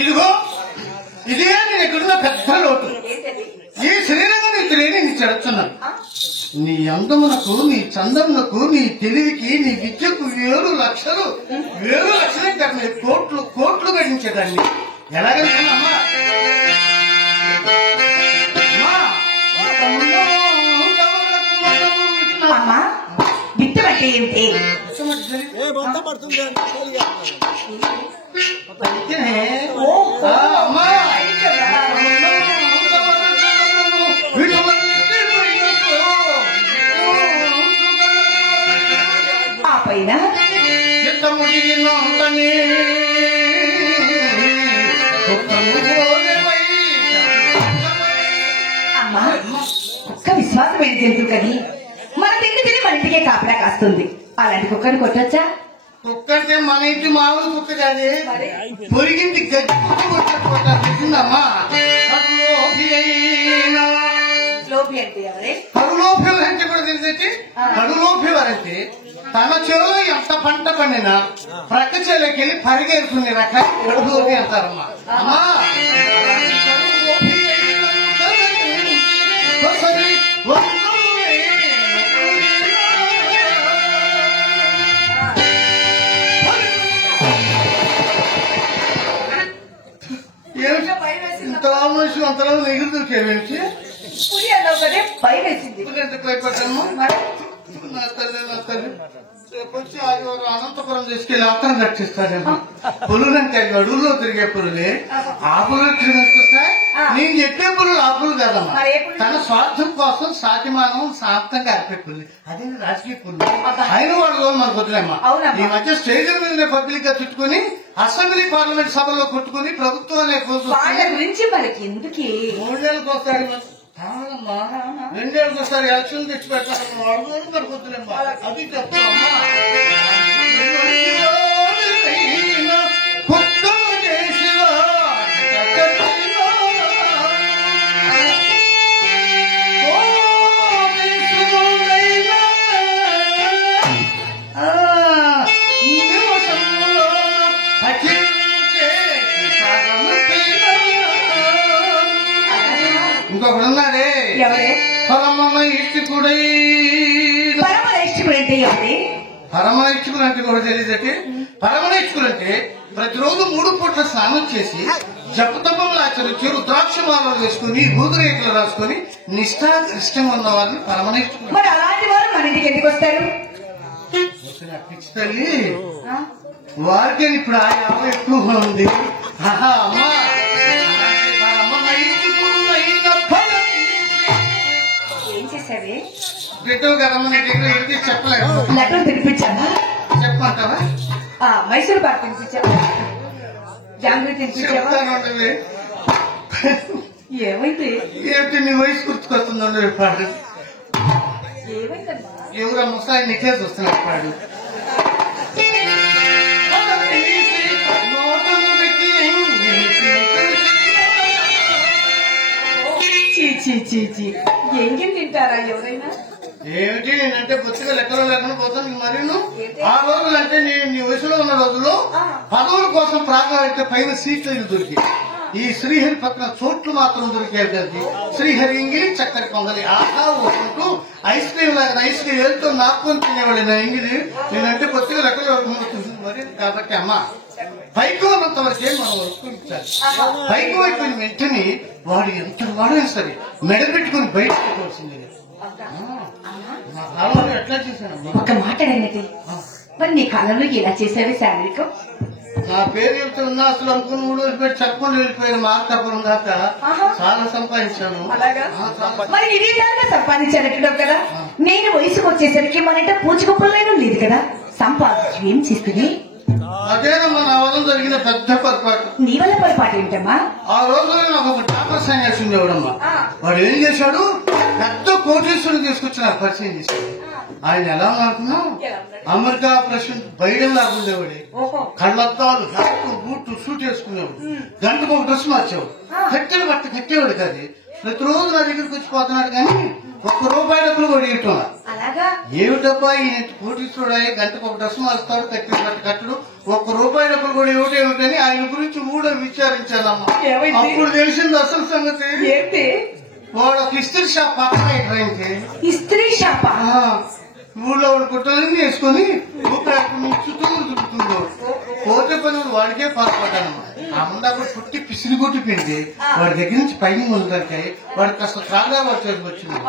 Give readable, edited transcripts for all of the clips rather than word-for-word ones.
ఇదిగో ఇదే నేను ఎక్కడున్న పెద్ద లోటు. ఈ శరీరంగా నీ తెలియని నీ చెడుతున్నాను. నీ అందమునకు, నీ చందమునకు, నీ తెలివికి, నీ విద్యకు 7 లక్షలు కట్టిన కోట్లు గడించేదాన్ని. ఎలాగనుకున్నామ్మా? అమ్మా విత్తం అంటే ఏమిటి? పైన అమ్మా కుక్క విశ్వాసమైన జంతువు కది మన తిండి తిని మన ఇంటికే కాపలా కాస్తుంది. అలాంటి కుక్కను కొట్టొచ్చా? కుక్క అంటే మన ఇంటి మామూలు కుక్క కాదే, పొరిగింటి గడ్డి కుక్క కొట్టిందమ్మా. లోపి అంటే ఎవరే? కడులోపి అంటే కూడా తెలిసి కడులోపి వారంటే తన చెరువులో ఎంత పంట పండినా ప్రక్క చెరువుకి వెళ్ళి పరిగెడుతుంది రకాలు కడులోపి అంటారమ్మా. అమ్మా ఇంతలా మనుషులు అంతలా ఎగురు దొరికేమించి భయం వేసింది. ఎంత భయపడ్డాము నా తల్లి రేపొచ్చి ఆదివారం అనంతపురం తీసుకెళ్లి ఆత్రం రక్షిస్తారేమో. పులులంటే అడవుల్లో తిరిగే పులులే. ఆ పులులు తిరిగిస్తే నేను చెప్పే పులులు ఆ పులు కాదమ్మా. తన స్వార్థం కోసం సాతిమానం శాంతంగా అర్పే పుల్లి. అదే రాజకీయ పుల్లు. అయిన వాళ్ళు మనకు వదిలేమ్మా. ఈ మధ్య స్టేజ్ మీద పబ్లిక్ గా చుట్టుకుని అసెంబ్లీ పార్లమెంట్ సభలో కొట్టుకుని ప్రభుత్వాన్ని గురించి మనకి ఎందుకు 3 నెలలకు వస్తాడు. 2 ఏళ్ళకి ఒకసారి ఎలక్షన్ తెచ్చి పెట్టాలి. వాళ్ళు పడుకుంటున్నామ్మా. అది చెప్తామమ్మా. ఇంకొకడు ఉన్నాడే పరమనైష్ఠికుడు అంటే కూడా తెలియదంటే పరమనైష్ఠికుడు అంటే ప్రతిరోజు 3 పూట్ల స్నానం చేసి జపతపములు ఆచరించి రుద్రాక్షమాలను వేసుకుని భూతరేఖలు రాసుకుని నిష్ఠానిష్టంగా ఉన్న వాళ్ళని పరమనైష్ఠికుడు. మరి అలాంటి వారు మన ఇంటికి ఎందుకు వస్తారు? పిచ్చి తల్లి వారికే ఇప్పుడు ఆ యాభై ఎక్కువగా ఉంది. అమ్మా బిడ్డవు కదమ్మా. నీ దగ్గర ఏది చెప్పలేదు. లడ్డూ తినిపించావా? చెప్పమంటావా? మైసూరు పాకు తినిపించావా? జాంగ్రీ తినిపించావా? ఏమైంది? ఏమిటి నీ వయసు గుర్తుకొస్తుందండి పాడు. ఏమైందమ్మా? ఎవరు ముసాయి నీకే చూస్తున్నారు పాడు. ఎంగిల్ తింటారా ఎవరైనా? ఏమిటి నేనంటే బొత్తిగా లెక్కలో లేకుండా పోతాను. మరి ఆ రోజులు అంటే నేను నీ వయసులో ఉన్న రోజుల్లో పదవుల కోసం ప్రాంగం అయితే పైన సీట్లు దొరికి ఈ శ్రీహరి పక్కన చోట్లు మాత్రం దొరికేది. శ్రీహరి ఇంగిలి చక్కటి పొంగలి ఆహా ఒప్పుకుంటూ ఐస్ క్రీమ్ ఏళ్ళతో నాపుకొని తినేవాడు నా ఇంగిలి. నేనంటే బొత్తిగా లెక్కలో మరి కాబట్టి అమ్మా పైకి ఉన్నంత వరకే మనం వర్తించాలి. పైకి వైపుని వెంటనే వాడు ఎంత వాడైనా సరే మెడ పెట్టుకుని బయటకు పెట్టవలసింది. ఎట్లా చేశాను ఒక మాట అడిగినది. మరి నీ కాలంలో ఎలా చేసావే శారీరకం? నా పేరు చెప్తే ఉన్నా అసలు అనుకుని 3 రోజులు పెట్టి చెప్పకుండా వెళ్ళిపోయిన మార్కాపురం దాకా చాలా సంపాదించాను. మరి ఈ విధంగా సంపాదించాను కదా. నేను వయసుకు వచ్చేసరికి మన ఇంట పూచుకోపలేను లేదు కదా. సంపాదించి ఏం చేస్తుంది? అదేనమ్మా నా వల్ల జరిగిన పెద్ద పొరపాటు. నీ వల్ల పొరపాటు ఏంటమ్మా? ఆ రోజుల్లో నాకు ఒక డాక్టర్ సన్యాసి ఉండేవాడమ్మా. వాడు ఏం చేశాడు, పెద్ద కోటీశ్వరుడు తీసుకొచ్చి నాకు పరిచయం చేశాడు. ఆయన ఎలా అనుకున్నావు? అమెరికా ప్రెసిడెంట్ బైడెన్ లాగా ఉండేవాడి. కళ్ళద్దాలు, హ్యాట్, బూట్, సూట్ వేసుకునేవాడు. గంటకు ఒక డ్రెస్ మార్చేవాడు. కట్టెలు బట్ట కట్టేవాడు కాదు. ప్రతిరోజు నా దగ్గరికి వచ్చి పోతున్నాడు కానీ ₹1 డబ్బులు కూడా ఇవ్వటం. ఏమిటబ్బా ఈయన కోటీశ్వరుడు గంటకు ఒక డ్రెస్ మారుస్తాడు, కట్టెలు బట్ట కట్టడు, ₹1 డబ్బులు కూడా ఏమిటేమిటని ఆయన గురించి కూడా విచారించానమ్మా. అప్పుడు తెలిసింది అసలు సంగతి ఏంటి. వాడు ఒక ఇస్త్రీ షాప్ పక్కన ఇట్రాయించి ఇస్త్రీ షాప్ ఊళ్ళో వాడు కుట్రలన్నీ వేసుకుని చుట్టూ చుట్టుకుంటాడు. కోటే పని వాడికే పాల్పడ్డానమ్మా. అందరూ పుట్టి పిసిని కొట్టిపోయింది. వాడి దగ్గర నుంచి పైన మొదలకి వాడు కాస్త త్రాగా వచ్చింది.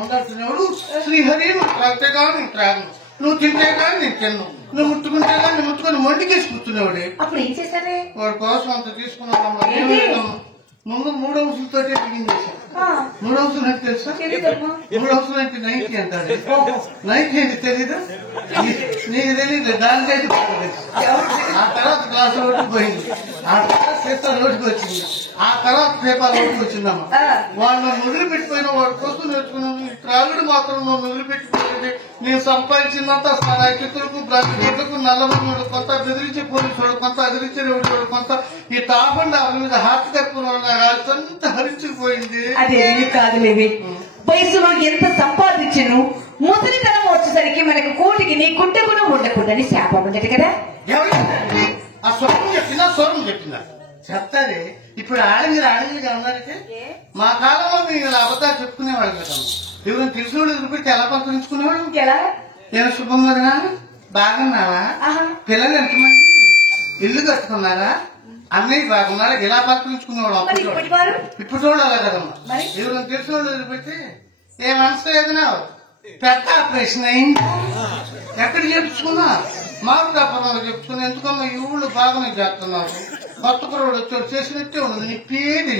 మాట్లాడుతున్నాడు, శ్రీహరి నువ్వు త్రాగితే కానీ నేను త్రాగను, నువ్వు తింటే కానీ నేను తిన్ను, నువ్వు ముట్టుకుంటే కానీ నేను ముట్టుకొని మొండికేసి కూర్చునేవాడే. అప్పుడు ఏం చేశారే? వాడి కోసం అంత తీసుకున్నాడమ్మా. ముందు 3 అంశాలతో బిగిన్ చేశాను. 3 అంశాలు అంటే తెలుసా? 3 అంశాలు అంటే 90 అంటారు. 90 ఏంటి తెలీదు? నీకు తెలియదు. దాని చేసి ఆ తర్వాత గ్లాస్ రోడ్డుకు పోయింది, ఆ తర్వాత సీత రోడ్డుకు వచ్చింది, ఆ తర్వాత పేపర్ రోడ్డుకు వచ్చిందమ్మా. వాడు నన్ను వదిలిపెట్టిపోయిన వాడి కోసం నేర్చుకున్నాను. ఈ త్రాగుడు మాత్రం నన్ను వదిలిపెట్టిపోయింది. నేను సంపాదించిందంతా రైతులకు, బ్రాండ్లకు, నల్లబొమ్మలు కొంత, బెదిరించే పోలీసు కొంత, అదిరించే రోడ్డు కొంత, ఈ తాపండి ఆవిడ మీద హార్ట్ కప్పుకున్న అంతా హరించుకుపోయింది. అదేమి కాదులేవి. వయసులో ఎంత సంపాదించను ముసలితనం వచ్చేసరికి మనకు కోటికి నీ కుంట కూడా ఉండకూడదని శాపం ఉండదు కదా. ఆ స్వరం చెప్పినా చెప్తాది. ఇప్పుడు ఆడగిరిగా ఉన్నారంటే మా కాలంలో మీరు అబద్ధాలు చెప్పుకునేవాడు కదా. ఎవరైనా తెలిసిన వాళ్ళు ఎదురుపెట్టి ఎలా పంపించుకునేవాడు? ఎలా? నేను శుభంగా బాగున్నావా, పిల్లలు ఎంతమంది, ఇల్లు కట్టుకున్నారా, అన్నయ్య బాగున్నారా, ఇలా పంపించుకునేవాడు. ఇప్పుడు చూడాలా కదమ్మా. ఎవరైనా తెలిసిన వాళ్ళు ఎదురుపెట్టి ఏ మనసు ఏదన్నావు, పెద్ద ఆపరేషన్ అయింది, ఎక్కడ చేపించుకున్నా మారుతాపురంలో చెప్పుకుని, ఎందుకమ్మా ఈ ఊళ్ళో బాగానే చేస్తున్నావు, కొత్త కురవాడు వచ్చాడు చేసినట్టే ఉండదు, నీ పేరు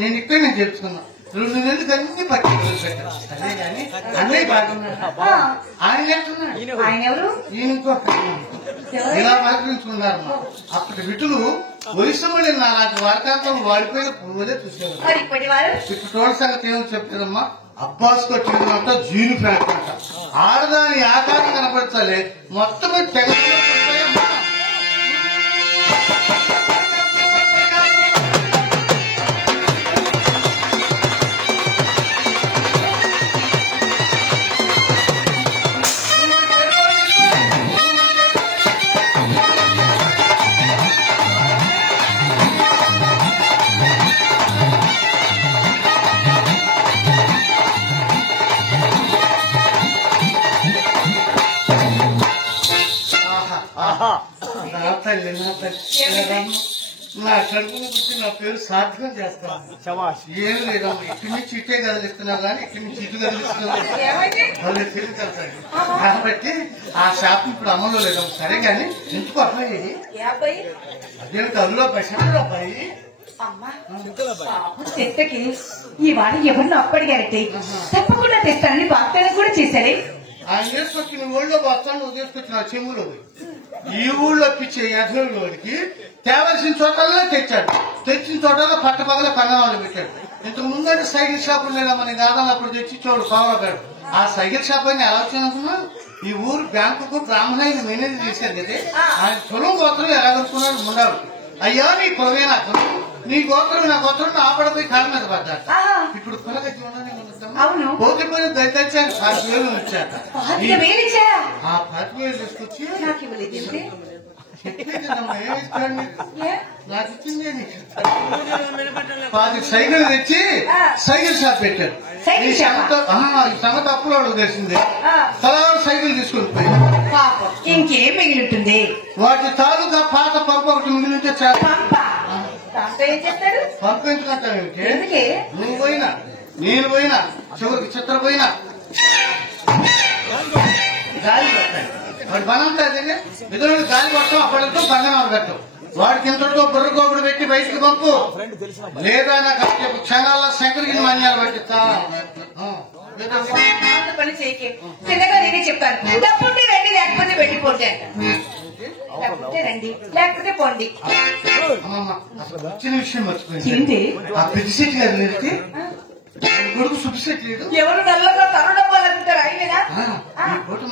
నేను ఇక్కడే నేను చెప్పుకున్నా. 2 నెలలకు అన్ని పట్టి పెట్టాను. అదే కానీ అన్నయ్య బాగున్నాడు. ఆయన ఎట్టున్నాడు? ఆయన ఎవరు? ఈయన ఇంకొక ఇలా పలకరించుకున్నారమ్మా. అప్పటి విటులు వయసు పడి నాలాంటి వారకాంతం వాడిపోయిన పువ్వులే చూసేవారు. ఇప్పుడు తోట సంగతి ఏమో చెప్తారమ్మా. అబ్బాస్ కొట్టినంతా జీను ఫ్యాక్ట్ అంట. ఆడదాని ఆకారం కనపడతాలే మొత్తం తెగ నా కడుపును పుట్టి నా పేరు సార్థకం చేస్తాను. ఏం లేదమ్మా. ఇక్కడి నుంచి ఇటే కదిలిస్తున్నావు కానీ ఇక్కడి నుంచి ఇటు కదిలిస్తున్నావు తెలియదు. కాబట్టి ఆ శాతం ఇప్పుడు అమలు లేదమ్మా. సరే కానీ ఎందుకు అబ్బాయి అదేమిటి అందులో ప్రశాంత్ అబ్బాయి చెత్తకి ఈ వాడు ఎవరినో అప్పడిగారంటే తప్పకుండా తెస్తానని వాగ్దానం కూడా చేశారే. ఆయన తీసుకొచ్చిన ఊళ్ళో వస్తాను, నువ్వు తీసుకొచ్చిన చెమ్ములో ఈ ఊళ్ళో పిచ్చే యథోడికి తేవలసిన చోటల్లో తెచ్చాడు. తెచ్చిన చోటల్లో పట్టపగల కన్నవాళ్ళు పెట్టాడు. ఇంతకు ముందంటే సైకిల్ షాప్ ఉండేదా మనకి ఆదాలు అప్పుడు తెచ్చి చోడు కావగాడు. ఆ సైకిల్ షాప్ అని ఎలా వచ్చినట్టున్నా ఈ ఊరు బ్యాంకుకు బ్రాహ్మణాన్ని మేనేజ్ చేశారు కదా. ఆయన పొలం గోత్రం ఎలా కనుక్కున్నాడు ముండాడు. అయ్యా నీ పొలమే నా పొలం, నీ గోత్రం నా గోత్రం ఆపడపోయి కాళ్ళ మీద పడ్డాడు. ఇప్పుడు కొలగచ్చి పోకపోయిన దయచేసి 5,000 వచ్చాక ఆ 10,000 తీసుకొచ్చి నాకు ఇచ్చిందే. 10 సైకిల్ తెచ్చి సైకిల్ షాప్ పెట్టారు. ఈ సంగతి అప్పులో తెలిసిందే. తర్వాత సైకిల్ తీసుకుని పోయి ఇంకేం మిగిలింటుంది. వాటి తాలూకా పాత పంప ఒకటి మిగిలితే పంపించుకుంటాను. నువ్వు పోయినా నేను పోయినా చివరికి చిత్ర పోయినా గాలి పట్టాడు. వాడి పని అంతా అదే. ఎదురు గాలి పట్టం అప్పటితో పంగనాలు కట్టం. వాడికి ఇంతటితో బుర్రకోపుడు పెట్టి బయటికి పంపు, లేదా నాకు క్షణాల్లో శంకరికి మాన్యాలు పట్టిస్తా. పని చేయకే చిన్నగా నేనే చెప్తాను. తప్పుంటే రండి, లేకపోతే వెళ్ళిపోతే రండి, లేకపోతే పోండి. వచ్చిన విషయం మర్చిపోయింది. ఆ పెద్ద సెట్ గారు కొడుకు సుబ్బిశెట్టి ఎవరు నల్లగా తరుణవ్వాలంటే ఉంటారు ఆయననా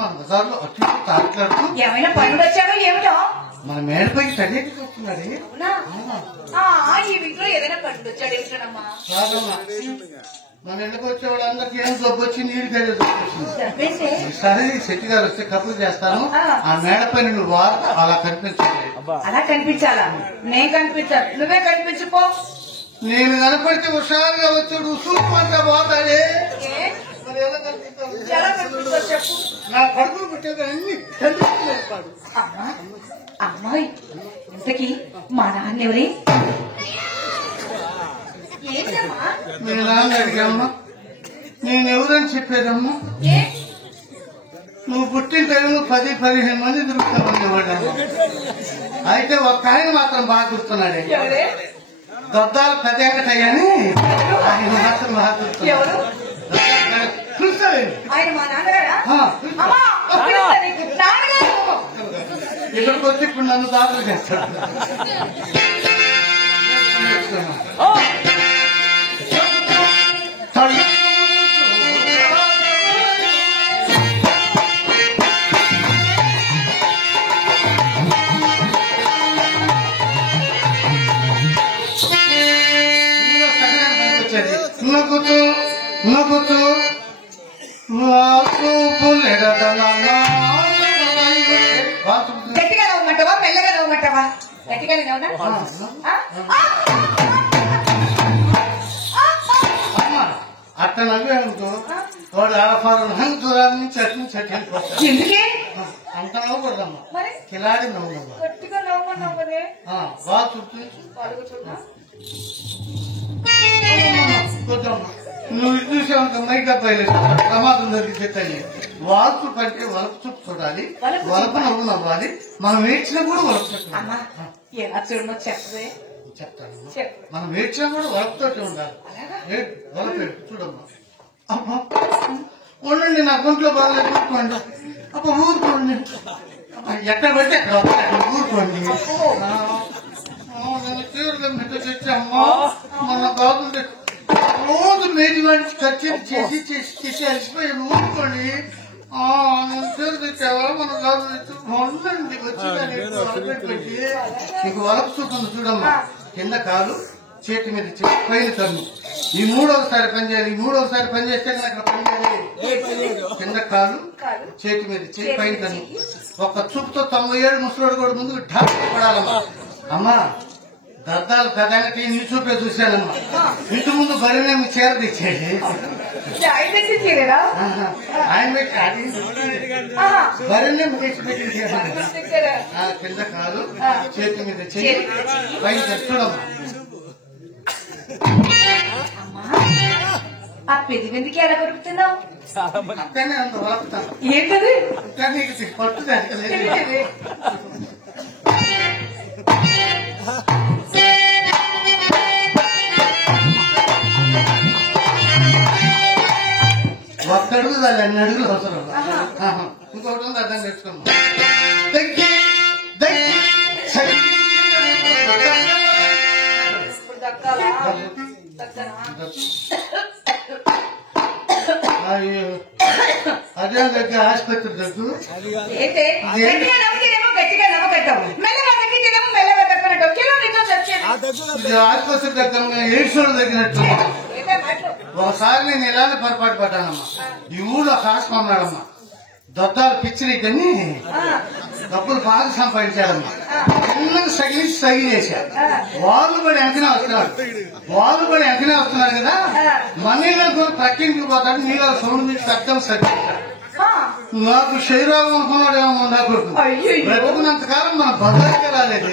మన బజార్లో అటు తాట్లాడుతూ ఏమైనా పనులు వచ్చారో ఏమిటో మన మేడపైకి తగ్గేటికి వస్తున్నాడే. ఈ వీటిలో ఏదైనా పండు వచ్చాడు ఏమిటనమ్మా? మన ఇంటికి వచ్చే వాళ్ళందరికీ ఏం జబ్బు వచ్చి నీళ్ళు కదే వచ్చింది. సరే శెట్టి గారు వస్తే కప్పులు చేస్తాను. ఆ మేడపైన నువ్వు వారు అలా కనిపించాలి. అలా కనిపించాలా? నేను కనిపించాలి, నువ్వే కనిపించుకో. నేను కనపడితే హుషారుగా వచ్చాడు సూపంతా పోతాడే. ఎలా కనిపిస్తావు చెప్పు. నా కడుపులు పుట్టేది అన్ని కనిపిస్తున్నాడు. అమ్మాయి ఇంతకీ మా నాన్న ఎవరి? మీ నాన్న అడిగామ్మా, నేనెవరని చెప్పేదమ్మా? నువ్వు పుట్టిన టైంలో 10-15 మంది దొరుకుతామనేవాడమ్మా. అయితే ఒక్క ఆయన మాత్రం బాగా గుర్తున్నాడే, దొద్దాల పెద్దయ్యని. ఆయన మాత్రం బాగా గుర్తున్నాడు. ఆయన మా నాన్నగారా? ఇక్కడికి వచ్చి ఇప్పుడు నన్ను దాఖలు చేస్తాడు. నవ్వుతూ నవ్వుతూ గట్టిగా నవ్వమంటావా మెల్లగా నవ్వమంటావా? గట్టిగానే నవ్వునా? అట్ట నవ్వేందుకు వాడు ఆడపాలను దూరాన్ని నుంచి చట్టిపోతాడు. ఎందుకే అంత నవ్వకూడదమ్మా, కిలాడి నవ్వునమ్మా. గట్టిగా నవ్వమన్నావు కదే. బాగా చుట్టూ నువ్వు చూసావు మైకా పైలు ప్రమాదం జరిగితే వాల్పు కంటే వలపు చూపు చూడాలి, వలపు నవ్వు నవ్వాలి. మనం ఏడ్చినా కూడా వలపు ఎలా చూడమో చెప్పవే. చెప్తాను, మనం ఏడ్చినా కూడా వలపుతోటి ఉండాలి. వలపు చూడమ్మా. అబ్బా ఉండండి, నా గుంట్లో బాగా ఊరుకోండి. అబ్బా ఊరుకోండి, ఎక్కడ పెడితే అక్కడ ఊరుకోండి. తీవ్రంగా మెట్ట తెచ్చి అమ్మా మన బాగుంది రోజు మేది వాడికి కచ్చేది చేసి చేసి చేసి అలసిపోయాను. ఊరుకోండి, తీరు తెచ్చావా మన కాదు తెచ్చి ఉండండి వచ్చి నీకు వలపు చూస్తుంది చూడమ్మా. కింద కాలు, చేతి మీద పైన కన్ను. ఈ మూడవసారి పని చేయాలి. ఈ మూడవసారి పని చేస్తే అక్కడ పని చేయాలి. కింద కాలు, చేతి మీద చేతి పైన కన్ను. ఒక చూపుతో 97 ముసలోడు కూడా ముందుకు ఢాక్ పడాలమ్మా. అమ్మా దద్దాలు పెద్దకి నీ చూపే చూశానమ్మా. ఇంటి ముందు బరినేమి చీర తెచ్చేది ఆయన పెట్టి బరినేమి తెచ్చి పెట్టింది. కింద కాలు, చేతి మీద చేయి పైన చూడమ్మా. ఆ పెళ్లి ఎందుకు ఎలా కొడుకుతున్నావు? అక్కడనే అంత వలపుతాను. ఏంటది? నీకు పట్టుదే ఒక్కడుగు దాన్ని 2 అడుగులు అవసరం. ఇంకొకటి ఉంది అర్థం తెచ్చుకోమ్మా. అదే దగ్గర ఆసుపత్రి దగ్గర ఆసుపత్రి దగ్గర ఎయిడ్స్ తగ్గినట్టు. ఒకసారి నేను ఇలానే పొరపాటు పడ్డానమ్మా. ఈ ఊళ్ళో ఒక హాస్పిటల్ ఉన్నాడమ్మా, దొద్దాలు పిచ్చిని డబ్బులు బాగా సంపాదించాడమ్మా. చిన్నగా సగిలి చేశాడు. వాళ్ళు కూడా వెంటనే వస్తున్నాడు కదా, మనీలో కూడా ప్రక్కింటికి పోతాడు. నీళ్ళ సౌండ్ నుంచి పెద్దం సరిచేశాడు. నాకు శరీరం అనుకున్నాడేమో నాకు బ్రతుకున్నంత కాలం మన బజార్కే రాలేదు.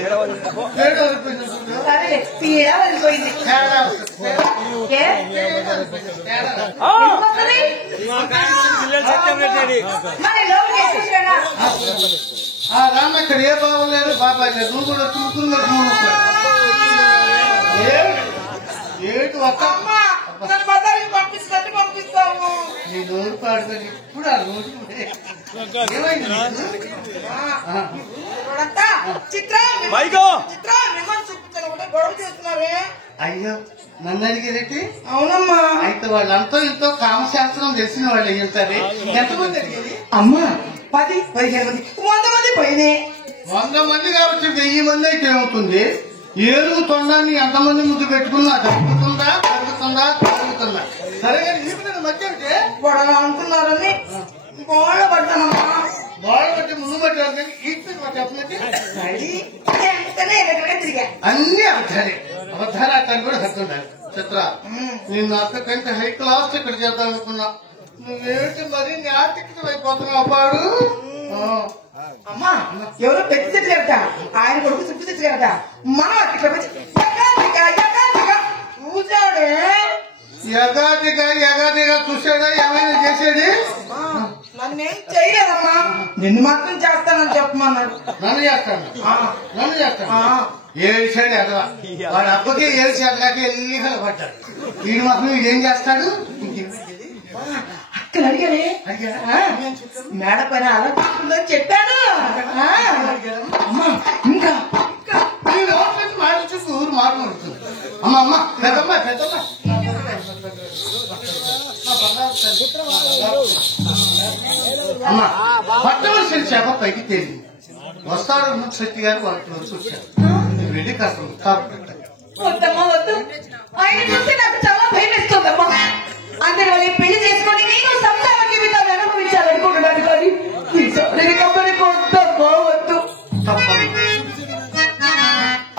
రామ ఇక్కడ ఏ బాబు లేదు, బాబాయ్ లేదు. నువ్వు కూడా చూస్తున్నా ఏటు పంపిస్తాము. నీ నోరు పాడుకొని ఇప్పుడు ఆ రోజు అయ్యో నన్ను అడిగేదేంటి? అవునమ్మా. అయితే వాళ్ళంతా ఎంతో కామశాస్త్రం తెలిసిన వాళ్ళు అయ్యేసరి ఎంతమంది అడిగేది? అమ్మా 10, 15 మంది, 100 మంది పోయినే. 100 మంది కాబట్టి 1000 మంది అయితే ఏమవుతుంది? ఏడుగు తొండాన్ని ఎంతమంది ముందు పెట్టుకున్నా జరుగుతుందా జరుగుతుందా? సరే కానీ నీకు నేను మధ్య ఉంటే గొడవ అనుకున్నారని గోడ పడ్డానమ్మా. బాగా బట్టి ముందు పట్టారు కానీ ఈక్విటీ పట్టేస్తున్నట్టు తిరిగా అన్ని అబద్ధాలే. అబద్ధాలు అట్టాన్ని కూడా కడుతుంటారు. చిత్ర నేను అక్క కంటే హై క్లాస్ ఇక్కడ చేద్దాం అనుకున్నా. నువ్వేమిటి మరి నాటికి అయిపోతున్నావు పాడు. అమ్మా ఎవరో పెద్ద తెచ్చారట, ఆయన కొడుకు చుట్టూ తెచ్చారట. మనం అట్లా చూసాడే. యగాదిగా చూసాడా? ఏమైనా చేసేది? నన్నేం చేయలేదమ్మా, నిన్ను మాత్రం చేస్తానని చెప్పమన్నాడు. నన్ను చేస్తాను. ఏడిచాడు ఎదవా. వాడి అబ్బకి ఏడిచాడు కాక ఎల్లిగా పడ్డాడు. వీడి మాత్రం వీడేం చేస్తాడు? అక్కడ అడిగానే మేడ పైన అలా తీసుకుందని చెప్పాను. అమ్మా ఇంకా మాట చూసి ఊరు మాట్లాడుతుంది. అమ్మ పెద్దమ్మ అమ్మ పట్టవలసిన చేప పైకి తేలింది. వస్తాడు శక్తి గారు వాటి వరకు వచ్చారు. వెళ్ళి కాస్త వద్దమ్మా వద్దు, ఆయన చూస్తే నాకు చాలా భయం వేస్తుందమ్మా. అందరి వాళ్ళు పెళ్లి చేసుకొని నేను సంసార జీవితాన్ని అనుభవించాలనుకుంటున్నాను కానీ వద్దు.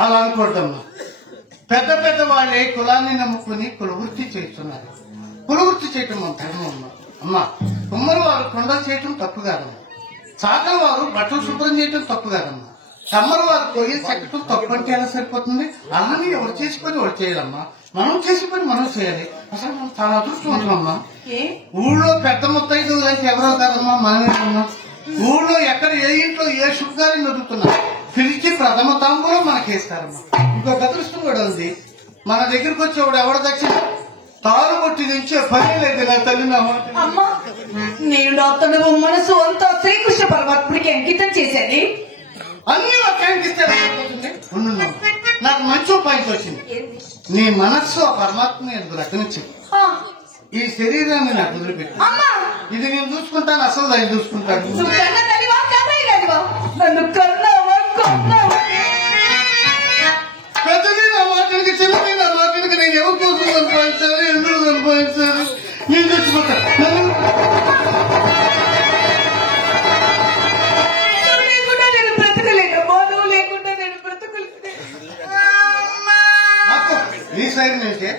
అలా అనుకోవద్దమ్మా. పెద్ద వాళ్ళే కులాన్ని నమ్ముకుని కులవృత్తి చేస్తున్నారు. కులవృత్తి చేయటం మన ధర్మం అమ్మా. అమ్మా కుమ్మరి వారు కొండలు చేయటం తప్పు కాదమ్మా. చాకల వారు బట్టలు శుభ్రం చేయటం తప్పు కాదమ్మా. కమ్మరి వారు కొయ్యలు చెక్కటం తప్పు అంటే ఎలా సరిపోతుంది? అన్నీ ఎవరు చేసి పని ఎవరు చేయాలమ్మా. మనం చేసి పని మనం చేయాలి. అసలు మనం చాలా అదృష్టవంతులమ్మా. ఊళ్ళో పెద్ద ముత్తైదు అయితే ఎవరో కాదమ్మా, మనమేనమ్మా. ఊళ్ళో ఎక్కడ ఏ ఇంట్లో ఏ శుభ్రాన్ని నదుతున్నా పిలిచి ప్రథమ తాంబూలం మనకేస్తారమ్మా. ఇంకొక అదృష్టం కూడా ఉంది. మన దగ్గరికి వచ్చేవాడు ఎవడ దక్షిణ తారు కొట్టి నుంచే పని లేదు నా తల్లి. అమ్మా నేను డాక్టర్ మనసు అంతా శ్రీకృష్ణ పరమాత్ముడికి అంకితం చేశాను. అన్ని ఒక్కడికిస్తే నాకు మంచి ఉపాయం వచ్చింది. నీ మనస్సు ఆ పరమాత్మ ఎందుకు రకనిచ్చి ఈ శరీరాన్ని నాకు వదిలిపెట్టి ఇది నేను చూసుకుంటాను. అసలు దాన్ని చూసుకుంటాను. పెద్దది నా మాటలకి చిన్నది నా మాటలకి నేను ఎవరి కోసం సంపాదించాలి, ఎందుకు సంపాదించాలి నేను చూసుకుంటాను. నీ సైడ్ నుంచే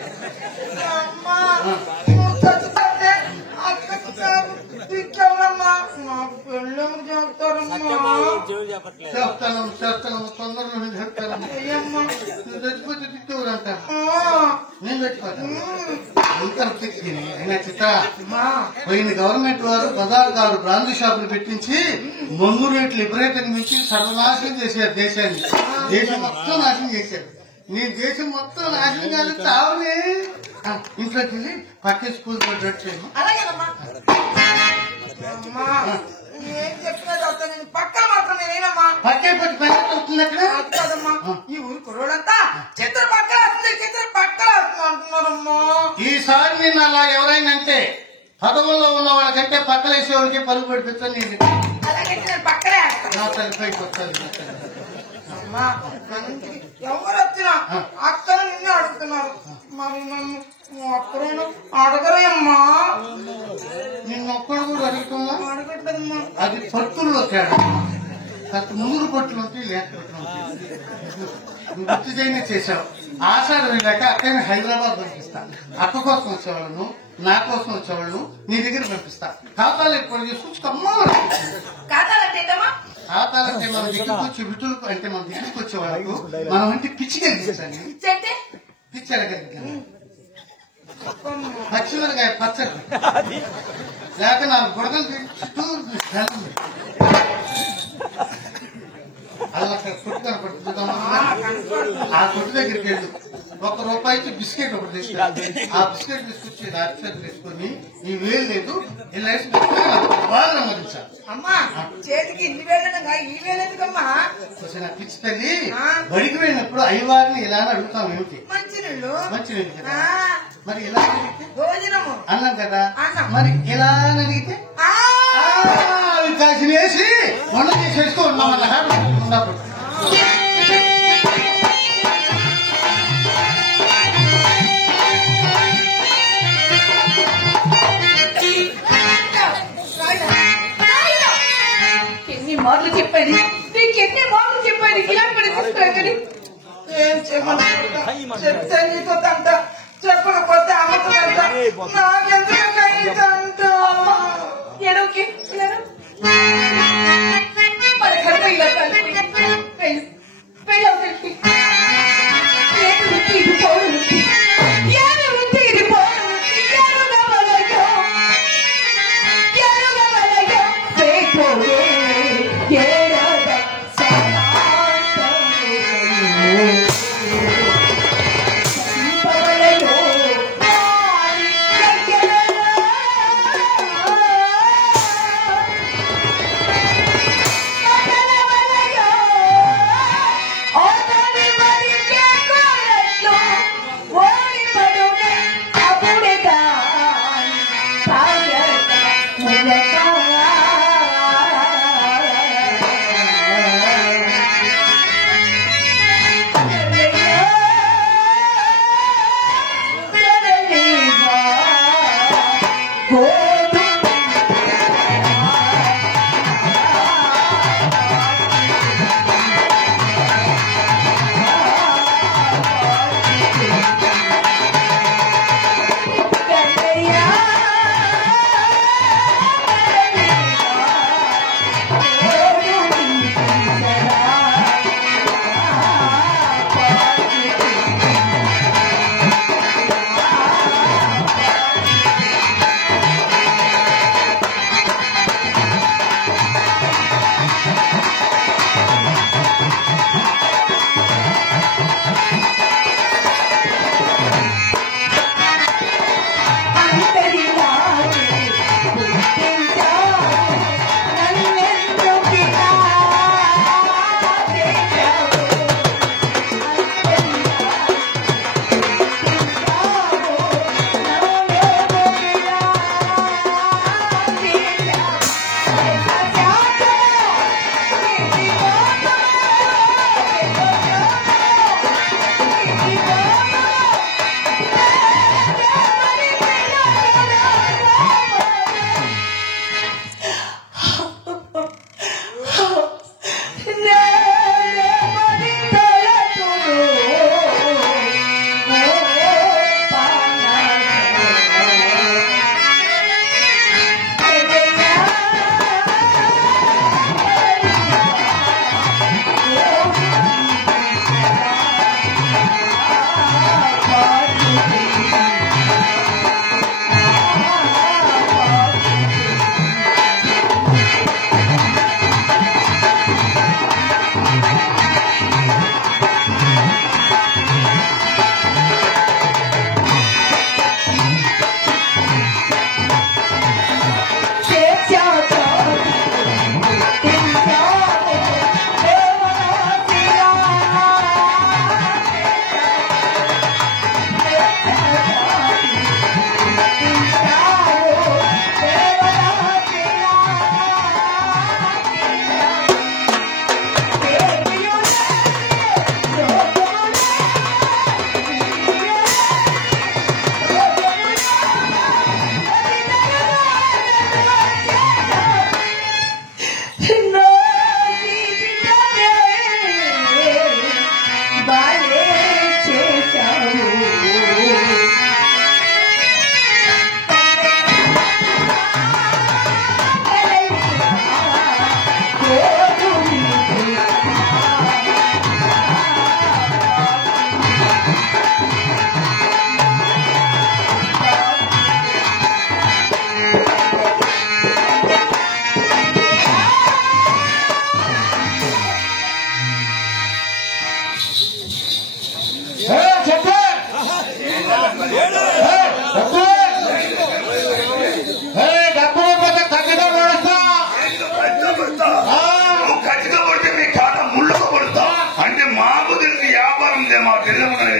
చెప్తాను తొందరలో చెప్తాను. చచ్చిపోతే తిట్టేవారు అంటారు. నేను చచ్చిపోతాను. అయినా చిత్ర పోయిన గవర్నమెంట్ వారు 16 బ్రాందీ షాపులు పెట్టించి మందు రేట్లు విపరీతంగా మించి సర్వనాశనం చేశారు దేశాన్ని. దేశం మొత్తం నాశనం చేశారు. నీ దేశం మొత్తం నాశనం కాదు చావులే. ఇంట్లోకి వెళ్ళి పక్కేసి పూజ పడ్డట్టు చేయను. పక్కే పట్టి పని అవుతుంది అక్కడ. ఈ ఊరు కుర్రోడంతా చిత్ర పక్కన అంటున్నారమ్మా. ఈసారి నిన్న అలా ఎవరైనా అంటే పదవుల్లో ఉన్న వాళ్ళకంటే పక్కలేసేవాడికి పలుకు పడిపిస్తాను. నేను పక్కనే నా తల్లిపైకి వస్తాను. ఎవరు వచ్చినా అక్కడ నిన్ను అడుగుతున్నారు. మరి నన్ను అక్కడైనా అడగరమ్మా. నిన్నొక్కడు కూడా అడుగుతున్నా. అడగట్లేదమ్మా. అది పట్టుల్లో తేడా. కాస్త ముందు పట్టులు ఉంటాయి, లేక పట్టులు ఉంటాయి. నువ్వు గుర్తు చేయనే చేశావు. ఆషాఢం వెళ్ళాక అక్కడనే హైదరాబాద్ పంపిస్తా. అక్క కోసం వచ్చేవాళ్ళను, నా కోసం వచ్చేవాళ్ళు నీ దగ్గర పంపిస్తా. ఖాతాలు ఎక్కువ చూసుకోమ్మా. ఖాతాలంటే మన దగ్గరకు వచ్చి విటులు అంటే మన దగ్గరికి వచ్చే వాళ్ళకు మనం అంటే పిచ్చి కలిగించాలి. పిచ్చి అడగలిగాను. పచ్చిమిరకాయ పచ్చడి లేక నా బుడగలు చుట్టూ అలా కొట్టు కనపడుతుంది. ఆ కొట్టు దగ్గరికి వెళ్ళు. ₹1 బిస్కెట్ ఒకటి తీసుకురా. ఆ బిస్కెట్ తీసుకొచ్చి రాక్షసు తీసుకొని ఈ వేలు లేదు ఇలా బాగా నమ్మదించాలి. అమ్మా చేతికి ఇన్ని వేలనగా ఈ వేలేదుకమ్మా. పిచ్చి తల్లి బడికి వెళ్ళినప్పుడు అయ్యవారిని ఇలా అడుగుతాం ఏమిటి? మంచి మంచినీళ్ళు కదా మరి ఇలా అడిగితే భోజనము అన్నం కదా మరి ఇలా అడిగితే అవి కాసిన వేసి వంట చేసేస్తూ ఉన్నామన్నప్పుడు ఎన్ని మాటలు చెప్పాను నీకు ఎన్ని మాటలు చెప్పాను ఇలాంటి పరిస్థితులు కానీ ఏం చెప్పను చెప్తే నీతో తంట చెప్పకపోతే అమ్మకంట నాకెందుకంట ఎడోకి మరి కనుక ఇలా పెళ్ళి అవుతుంది ఏడు వృత్తి ఇది పౌరు వృత్తి ఏడు వృత్తి ఇది పౌరు వృత్తి ఎరుగవలయో సేపోయే ఏడవ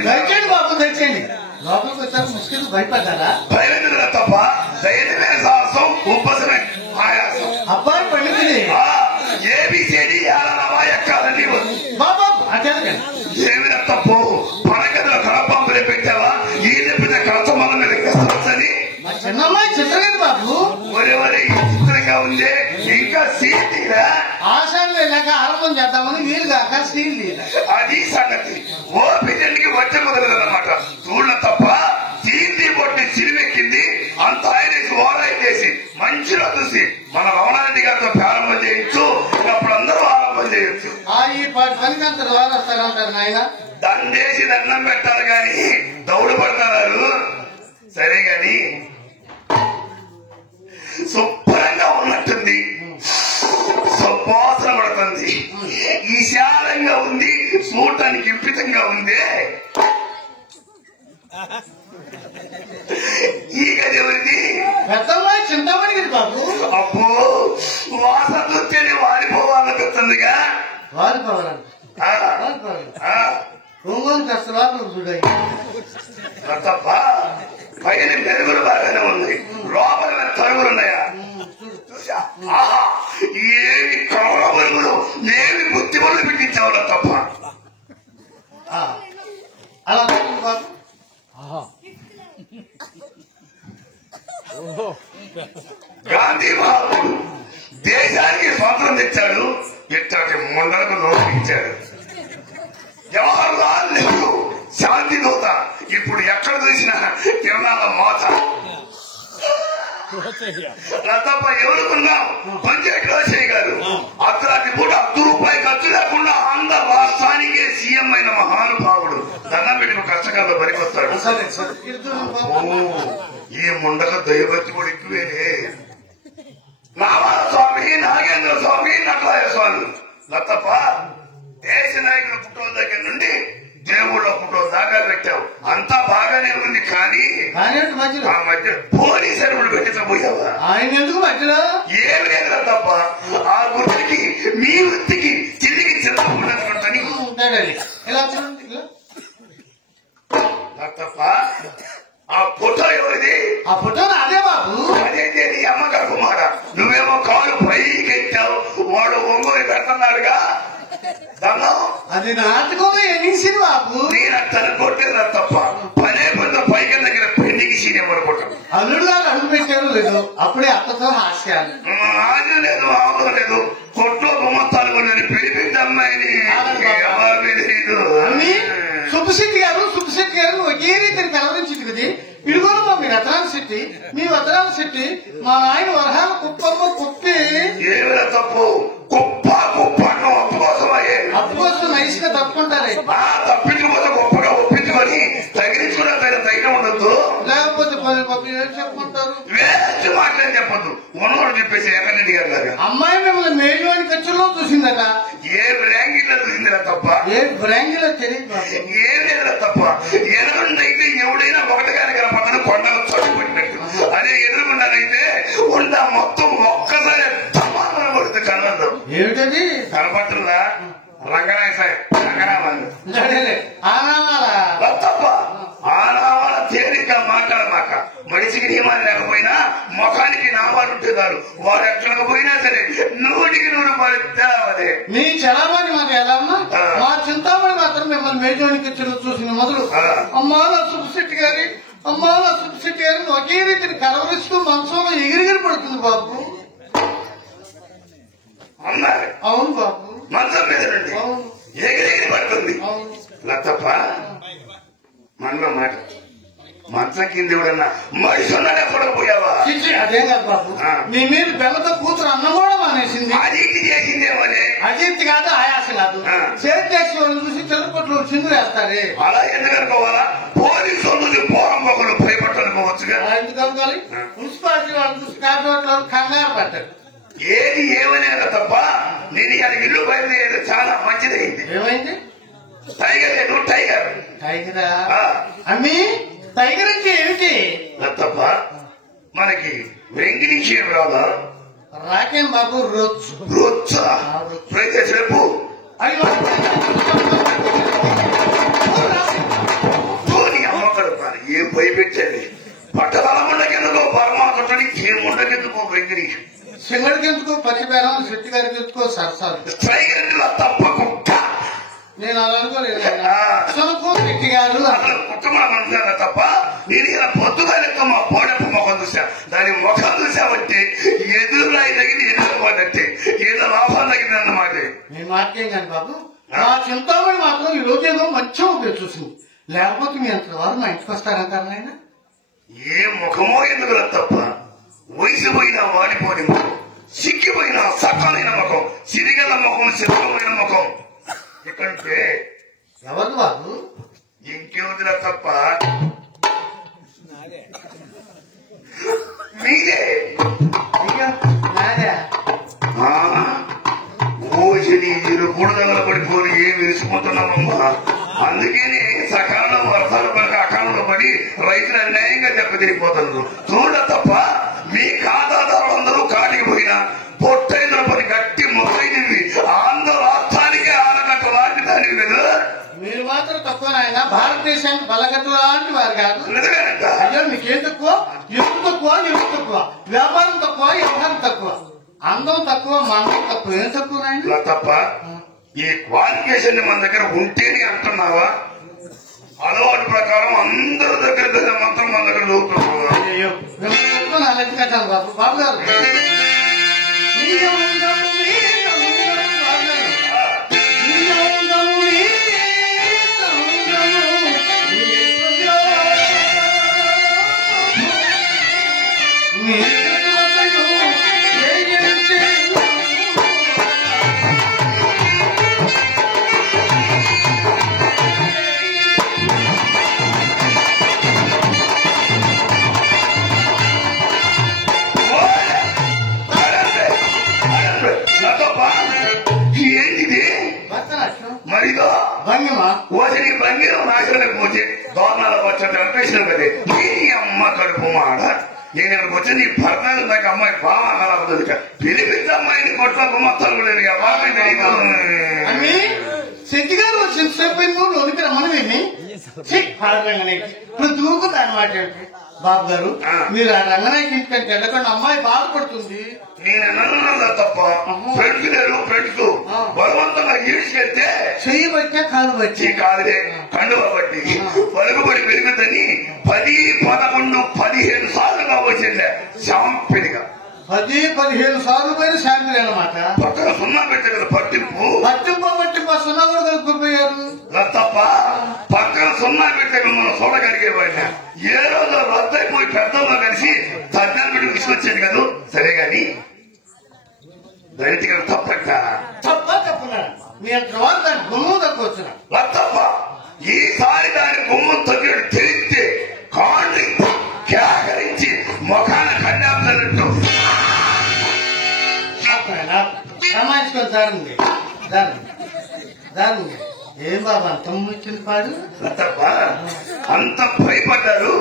దయచేయండి బాబు దయచేయండి చూస్తారు ముసుగులు భయపడ్డారా? భయమే తప్ప ధైర్యమే సాహసం ఉబ్బసమే ఆయాసం. అబ్బాయి పండితుడి ఏబిసిడి అలా ఎక్కాలని బాబా అదే ఏమి తప్పు పడగదిలో కడపంపులే పెట్టావా ఈ లేపితే కడచమల మీద కష్టని మా చిన్నమ్మాయి చిత్రగతి బాబు ఒరే చిత్రంగా ఉంది. ఇంకా సీన్ తీరా ఆశాలు లేక ఆరంభం చేద్దామని వీలు కాక సీన్ తీరా. అది సంగతి. ఓపికండికి వచ్చే మొదలన్నమాట. చూడ తప్ప సీన్ తీపొట్టి సిరిమెక్కింది అంత ఆయన ఓరాయి చేసి మంచిగా చూసి మన రమణారెడ్డి గారితో ప్రారంభం చేయొచ్చు. అప్పుడు అందరూ ఆరంభం చేయొచ్చు. ఈ పనికి అంత ద్వారా వస్తారంటారు నాయన. దండేసి దండం పెట్టాలి గాని దౌడు పడతారు. సరే గాని శుభ్రంగా ఉన్నట్టుంది, సువాసన పడుతుంది, విశాలంగా ఉంది, చూడటానికి ఇంపితంగా ఉంది. ఈ గది ఎవరిది? పెద్దమ్మాయి చింతామణి బాబు. అబ్బో వాసన చూస్తేనే వారిపోవాలనిపిస్తుందిగా. వారిపోవాలంట ఒంగోలు కష్టవాళ్ళు చూడాయి తప్ప పైన మెరుగులు బాగానే ఉన్నాయి, లోపల తరుగులున్నాయా? ఏమి కవల మెరుగులు, ఏమి బుద్ధి వల్ల పెట్టించావు తప్ప. అలా బాబు. గాంధీ మహాత్ముడు దేశానికి స్వాతంత్రం తెచ్చాడు, ఇట్లాంటి ముండలకు నోటు ఇచ్చాడు. జవహర్లాల్ నెహ్రూ శాంతి దూత, ఇప్పుడు ఎక్కడ చూసినా తిరణాల మోత. తప్ప ఎవరుకున్నాం పంచాయతీ రాజశేఖర్ గారు అర్ధరాత్రి పూట ₹1 ఖర్చు లేకుండా ఆంధ్ర రాష్ట్రానికే సీఎం అయిన మహానుభావుడు. దండం పెట్టి కష్టకాలంలో పనికొస్తాడు. ఈ ముండకు దైవభక్తి కూడా ఎక్కువేనే. నామాల స్వామి, నాగేంద్ర స్వామి, నటరాయ స్వామి లతప్ప దేశ నాయకుల ఫోటోల దగ్గర నుండి దేవుళ్ళ ఫోటోల దాకా పెట్టావు. అంతా బాగానే ఉంది కానీ ఆ మధ్య పోలీసు అరువులు పెట్టిపోయావా? ఆయన ఎందుకు మధ్యలో ఏమి లేదు తప్ప ఆ గుర్తుకి మీ వృత్తికి తిరిగి చెందుకుంటాని ఇలా చూడండి. తప్ప ఆ ఫోటో ఎవరిది? ఆ ఫోటో అదే బాబు. అదేంటి నీ అమ్మగారు కుమార, నువ్వేమో కాలు పైకి ఎత్తావు, వాడు ఒంగోలు పెడుతున్నాడుగా దండం. అది నాటకంగా ఎన్నిసింది బాబు. నేను అతను కొట్టేది తప్ప పదే పద పైకి దగ్గర పెళ్లికి సీన్ ఎవరుకుంటాం. అల్లుడు గారు అడుగు పెట్టారు లేదు, అప్పుడే అత్తతో హాస్యాలు. ఆజు లేదు, ఆవు లేదు, కొట్లో గుమ్మత్తాలు కొన్నాను, పిలిపింది అమ్మాయిని ఎవరు తెలీదు. సుబ్బశెట్టి గారు ఒకే రీతిని కలవరించింది కదా. ఇదిగోను మా మీ రతనాల శెట్టి, మీ వదనాల శెట్టి, మా నాయన వరహాల కుప్పమ్మ కుప్పి. ఏమైనా తప్పు కుప్ప కుప్ప అప్పు కోసం అయ్యే అప్పు కోసం నైస్ గా తప్పుకుంటారే. తప్పించుకోతే గొప్పగా ఒప్పించుకొని తగిలించుకున్నా ధైర్యం ఉండద్దు. లేకపోతే ఏం చెప్పుకుంటారు? వేస్ట్ మాటలేం చెప్పద్దు, ఉన్నోడు చెప్పేసి ఎక్కడి గారు అమ్మాయి మిమ్మల్ని మేలువాని ఖర్చుల్లో చూసిందట. ఏ బ్రాంగిలో చూసిందిరా తప్ప ఏ బ్రాంగిలో తెలియదు. ఏం లేదురా తప్ప. ఎదురుండైతే ఎవడైనా ఒకటిగానే కనపడదు, కొండలు చదువుకుంటున్నట్టు. అదే ఎదురుకుండానైతే ఉండ మొత్తం ఒక్కసారి సమాధానం పడుతుంది కనదు. ఏమిటది కనపడుతుందా? రంగనాయ సార్ రంగనామాలు తప్ప ఆనామాల తేలిక మాట్లాడమాక. మనిషికి నియమాలు లేకపోయినా ముఖానికి నామాలు ఉంటే చాలు. వాడు ఎక్కడకపోయినా సరే 100% తేలవదే. మీ చలామణి మాకు ఎలా ఉన్నా మా చింతామణి మాత్రం మిమ్మల్ని మేజోనికి చూసిన మొదలు అమ్మాల సుబ్బశెట్టి గారి ఒకే రీతిని కలవరిస్తూ మనసులో ఎగిరిగిరి పడుతుంది బాబు. అన్నారు అవును బాబు, మంచం మీద నుండి ఎగిరి పడుతుంది. తప్ప మనలో మాట మంచం కింద ఎవడన్నా మనిషి ఉన్నాడే పడకపోయావా? అదే కదా బాబు, మీ మీద బెల్లతో కూతురు అన్నం కూడా మానేసింది. అది చేసిందేమోనే. అజీర్తి కాదు, ఆయాస కాదు. చేతి వాళ్ళు చూసి చెరుపట్లు చిందులు వేస్తారే. అలా ఎందుకు అనుకోవాలా? పోలీసు చూసి పోరం మొక్కలు భయపడనుకోవచ్చుగా. ఎందుకు అనుకోవాలి? మున్సిపాలిటీ వాళ్ళు చూసి కాకపోతే కంగారు పట్టారు. ఏది ఏమనేది తప్ప నేను ఇలా ఇల్లు బయలుదేరేది చాలా మంచిదైంది. ఏమైంది? టైగర్ టైగర్ టైగరా అమ్మి? టైగర్ అంటే ఏమిటి? తప్ప మనకి వెంకటేశ్వర రాదా? రాకేం బాబు రొచ్చు రొచ్చా రేపు అమ్మకడు ఏం భయపెట్టి సింగడి సింగడికి ఎందుకు పచ్చిబేరం శెట్టి గారికి ఎందుకో సరసాలు ట్రైగర్లో తప్ప కుక్క నేను అలా అనుకోలేదు శెట్టి గారు అసలు కుక్క మన మనసులో తప్ప నేను ఇలా పొద్దుగా లెక్క మా పోడపు ముఖం చూసా దాని ముఖం చూసామంటే ఎదురు రాయి తగిలి ఎదురు పడ్డట్టే ఏదో లాభం తగిలింది అన్నమాట. నేను మాట్లాడేం కానీ బాబు నా చింతామణి మాత్రం ఈ రోజేదో మంచిగా ఉంటుంది చూసింది. లేకపోతే మీ అంత వారు మా ఇంటికి వస్తారంటారు నాయన. ఏ ముఖమో ఎందుకు తప్ప వయసు పోయినా వాడిపోని ముఖం, సిక్కిపోయిన సకాలైన ముఖం, సిరిగల ముఖం, సిద్ధమైన ముఖం ఇక్కడంటే ఎవరు బాబు? ఇంకేముందిరా తప్ప మీదే. అయ్యో నాదే ఓసిని ఇరు కూడదగల పడిపోయి ఏం విరిసిపోతున్నామమ్మా. అందుకని సకాలంలో వర్షాలు పడక అకాలంలో పడి రైతులు అన్యాయంగా దెబ్బతిరిగిపోతున్నారు. చూడ తప్ప మీ ఖాతాదారులందరూ కాటికి పోయినా పొట్టైన పని గట్టి మొదలైనవి ఆంధ్ర రాష్ట్రానికి ఆనకట్ట లాంటి దాని మీద మీరు మాత్రం తక్కువ నాయన. భారతదేశానికి బలగట్టు లాంటి వారు కాదు. నిజమేనంట. అయ్యో మీకేం తక్కువ? ఎప్పుడు తక్కువ, ఎప్పుడు తక్కువ? వ్యాపారం తక్కువ, వ్యవహారం తక్కువ, అందం తక్కువ, మనం తక్కువ. ఏం తక్కువ నాయన? ఇలా తప్ప ఈ క్వాలిఫికేషన్ మన దగ్గర ఉంటేనే అంటున్నావా? అలవాటు ప్రకారం అందరి దగ్గర మాత్రం మన దగ్గర దొరుకుతుంది. అయ్యో నా లెక్క కట్టాను బాబు. బాబు గారు ఏంటిది మరిదో భంగిమా ఓసరి బంగిరం నాశనకపోతే దోరణాల వచ్చేది వెంకటేశ్వర కదే నీ అమ్మ కడుపు మాడ. నేను ఇక్కడికి వచ్చి నీ భర్త నాకు అమ్మాయి బాగా అనాలవుతుంది. పిలిపించి అమ్మాయిని కొట్లకు మొత్తం లేదు. అమ్మి శెట్టి గారు వచ్చిన సేపు లోనికి రమ్మని ఇప్పుడు దూకుతా అనమాట. బాబు గారు మీరు ఆ రంగనాయకి ఇంటికంటే వెళ్ళకుండా అమ్మాయి బాధపడుతుంది. నేను అన్నదా తప్ప ఫ్రెండ్స్ లేరు. ఫ్రెండ్స్ బలవంతంగా ఈడ్చుకెళ్తే చెయ్యి బట్టే కాలు బట్టి కాదులే కండువా బట్టి పరుగుబడి పెరుగుదని 10, 11, 15 సార్లు కావచ్చిందే శాంపిడిగా 10-15 సార్లు పైన శాంపిల్ అనమాట. పక్కన సున్నా పెట్టే కదా పట్టింపు సున్నా కూడా కలుపుకుపోయారు తప్ప పక్కన సున్నా పెట్టే మనం చూడగలిగేవాడినా. ఏ రోజు రద్దయిపోయి పెద్దమ్మ కలిసి తద్దాన్ని పెట్టి తీసుకొచ్చేది కదా. సరే గాని దళిత తప్పట తప్పున్నా మీ అంత వాళ్ళు దాని గుమ్మం తక్కువ వచ్చిన తప్ప ఈసారి దాని గుమ్మం తగ్గాడు తెలిస్తే కాండ్రి కేకరించి ముఖాన కన్యాపులట్టు సమాయించుకొని దారుంది దారుంది. ఏం బాబా అంత ముచ్చింది పాడు తప్ప అంత భయపడ్డారు.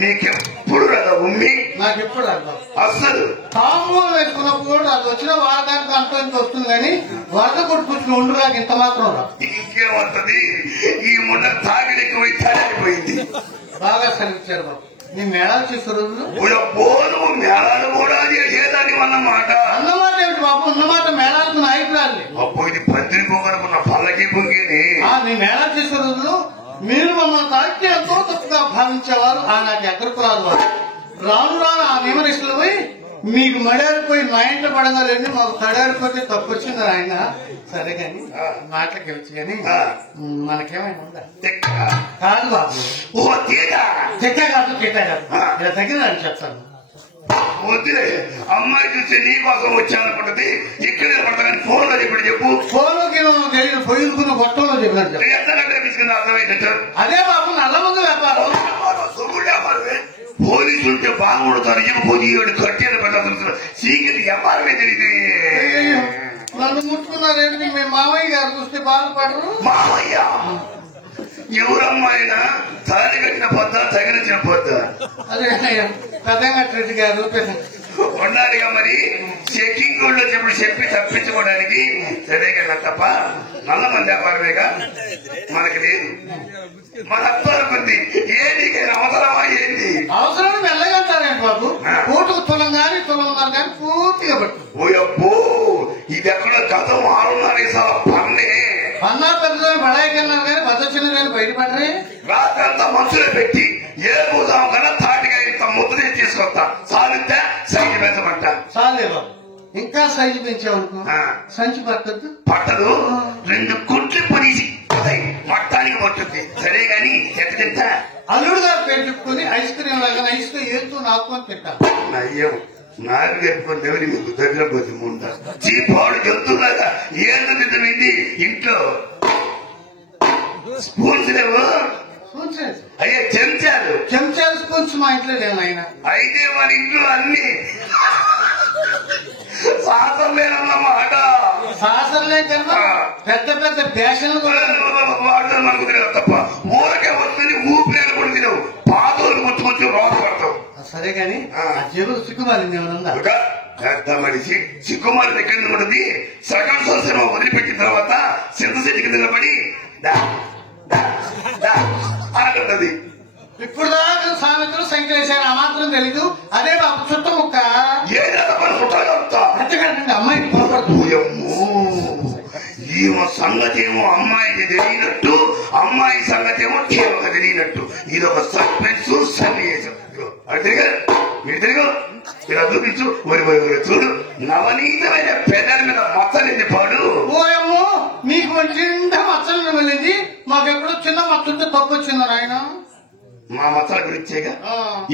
మీకెప్పుడు కదా ఉమ్మి? నాకెప్పుడు అర్థం అస్సలు తాంబూలం వేసుకున్నప్పుడు కూడా అది వచ్చిన వాడడానికి అంత వస్తుంది కానీ వరద కొట్టుకొచ్చిన ఉండురాకి ఇంత మాత్రం రాదు. ఇంకేమవుతుంది? ఈ ముండ తాగిడికి తయారైపోయింది. బాగా సరిచారు బాబు. నీ మేళాలు చేసే రోజులు పోను మేళాలు కూడా చేసేదాన్ని అన్నమాట. అన్నమాట ఏమిటి బాబు? ఉన్నమాట మేళాలకు నాయకురాలి. అప్పుడు ఇది పత్రిక అనుకున్న పల్లకి పొంగిని నీ మేళాలు చేసే రోజులు మీరు మమ్మల్ని తాకి ఎంతో తప్పుగా భావించేవారు. నాకు ఎక్కడికి రాదు వారు. రాను రాను ఆ నియమనిస్తులు పోయి మీకు మడారిపోయి మా ఇంట్లో పడగలండి. మాకు తడారిపోతే తప్పు వచ్చింది ఆయన. సరే కాని మాటలకి వచ్చి కానీ మనకేమైనా ఉందా? కాదు బాబు. చెక్క కాదు కిట్ట కాదు. ఇలా తగ్గిందని చెప్తాను. వద్దులే అమ్మాయి చూస్తే నీ కోసం వచ్చానుకుంటది. ఇక్కడే పడతాను. ఫోన్ లో ఇప్పుడు చెప్పు. ఫోన్ లోకి తెలియదు పోయించుకున్న గొట్టంలో చెప్పినట్టు ఎట్లా తీసుకుని అర్థమైనట్టు. అదే బాబు నల్ల ముందు వ్యాపారం. పోలీసులు ఉంటే బాగుపడతారు. ఇవ్వకపోతే ఈవిడ కట్టేది పెట్టాల్సిన సీక్రెట్ వ్యాపారమే తెలియదు. నన్ను ముట్టుకున్నారేంటి? మీ మామయ్య గారు చూస్తే బాధపడరు. మామయ్య ఎవరమ్మాయినా తాళి కట్టిన పొద్దా తగిలించిన పొద్దా? అదే పెద్దగట్రెడ్డి గారు ఉండాలిగా మరి చెకింగ్ లో చెప్పి తప్పించుకోవడానికి. సరే కదా తప్ప నల్ల మంది వ్యాపారమేగా మనకి లేదు. మన అత్తోరుకుంది ఏదికైనా అవసరమా ఏంటి? అవసరం వెళ్ళగంటారేంటి బాబు? కోటుకు తులం కానీ పూర్తిగా పట్టు. ఓయబ్బో ఇది ఎక్కడ గతం 6.5 పన్నే పన్నా పెద్ద బడాయికన్నారు కానీ భద్రచిన కానీ బయటపడరే. రాత్రంతా మనుషులు పెట్టి ఏ పోదాం కన్నా తాటిగా ఇంత ముద్ద తీసుకొస్తా సాధితే సైజు పెంచమంట. చాలే బాబు, ఇంకా సైజు పెంచామనుకో సంచి పట్టద్దు. పట్టదు 2 కుట్లు పొడిసి మట్టానికి పట్టుద్ది. సరే గాని ఎట్ట తింటా? అల్లుడు గారు పేరు చెప్పుకొని ఐస్ క్రీమ్ లాగా ఐస్ క్రీమ్ ఏరుతూ నాకుని పెట్టాను. అయ్యం నాకు చెప్పుకొని దేవుడి మీకు దగ్గర పోతే ముందా చీపాడు చెప్తున్నాగా ఏంటో తింటుంది ఇంట్లో స్పూన్స్ లేవు. అయ్యే చెంచాలు స్పూన్స్ మా ఇంట్లో లేవు ఆయన. అయితే మన ఇంట్లో అన్ని శాసనలేనన్నమాట. శాసనలే కన్నా పెద్ద పెద్ద ఫ్యాషన్ కూడా వాడుతారు మనకు తెలియదు తప్ప. ఊరకే వస్తుంది ఊపిరి కూడా తెలియవు. పాతోలు మొత్తం రోడ్డు పడతావు. సరే గాని జేబులు సిగ్గుమారింది ఏమన్నా? పెద్ద మనిషి సిగ్గుమారి దగ్గర ఉంటుంది. సెకండ్ షో సినిమా వదిలిపెట్టిన తర్వాత సింతశెట్టి కింద నిలబడి అంటుంది. ఇప్పుడు దాకా సామెతలు సంఖ్యలేసాను ఆ మాత్రం తెలీదు. అదే బాబు చుట్ట ముక్క అమ్మాయికి ఈమె సంగతి ఏమో అమ్మాయికి తెలియనట్టు, అమ్మాయి సంగతి ఏమో కేవలం తెలియనట్టు. ఇది ఒక సస్పెన్స్ సన్నివేశం. మీరు తిరిగి ఇలా చూపించు. చూడు నవనీతమైన పెద్దల మీద మచ్చలింది పాడు. ఓయమ్మో మీకు చిన్న మచ్చలు వెళ్ళింది, మాకెప్పుడు చిన్న మచ్చంటే తప్పు వచ్చింది ఆయన. మా మచ్చల గురించేగా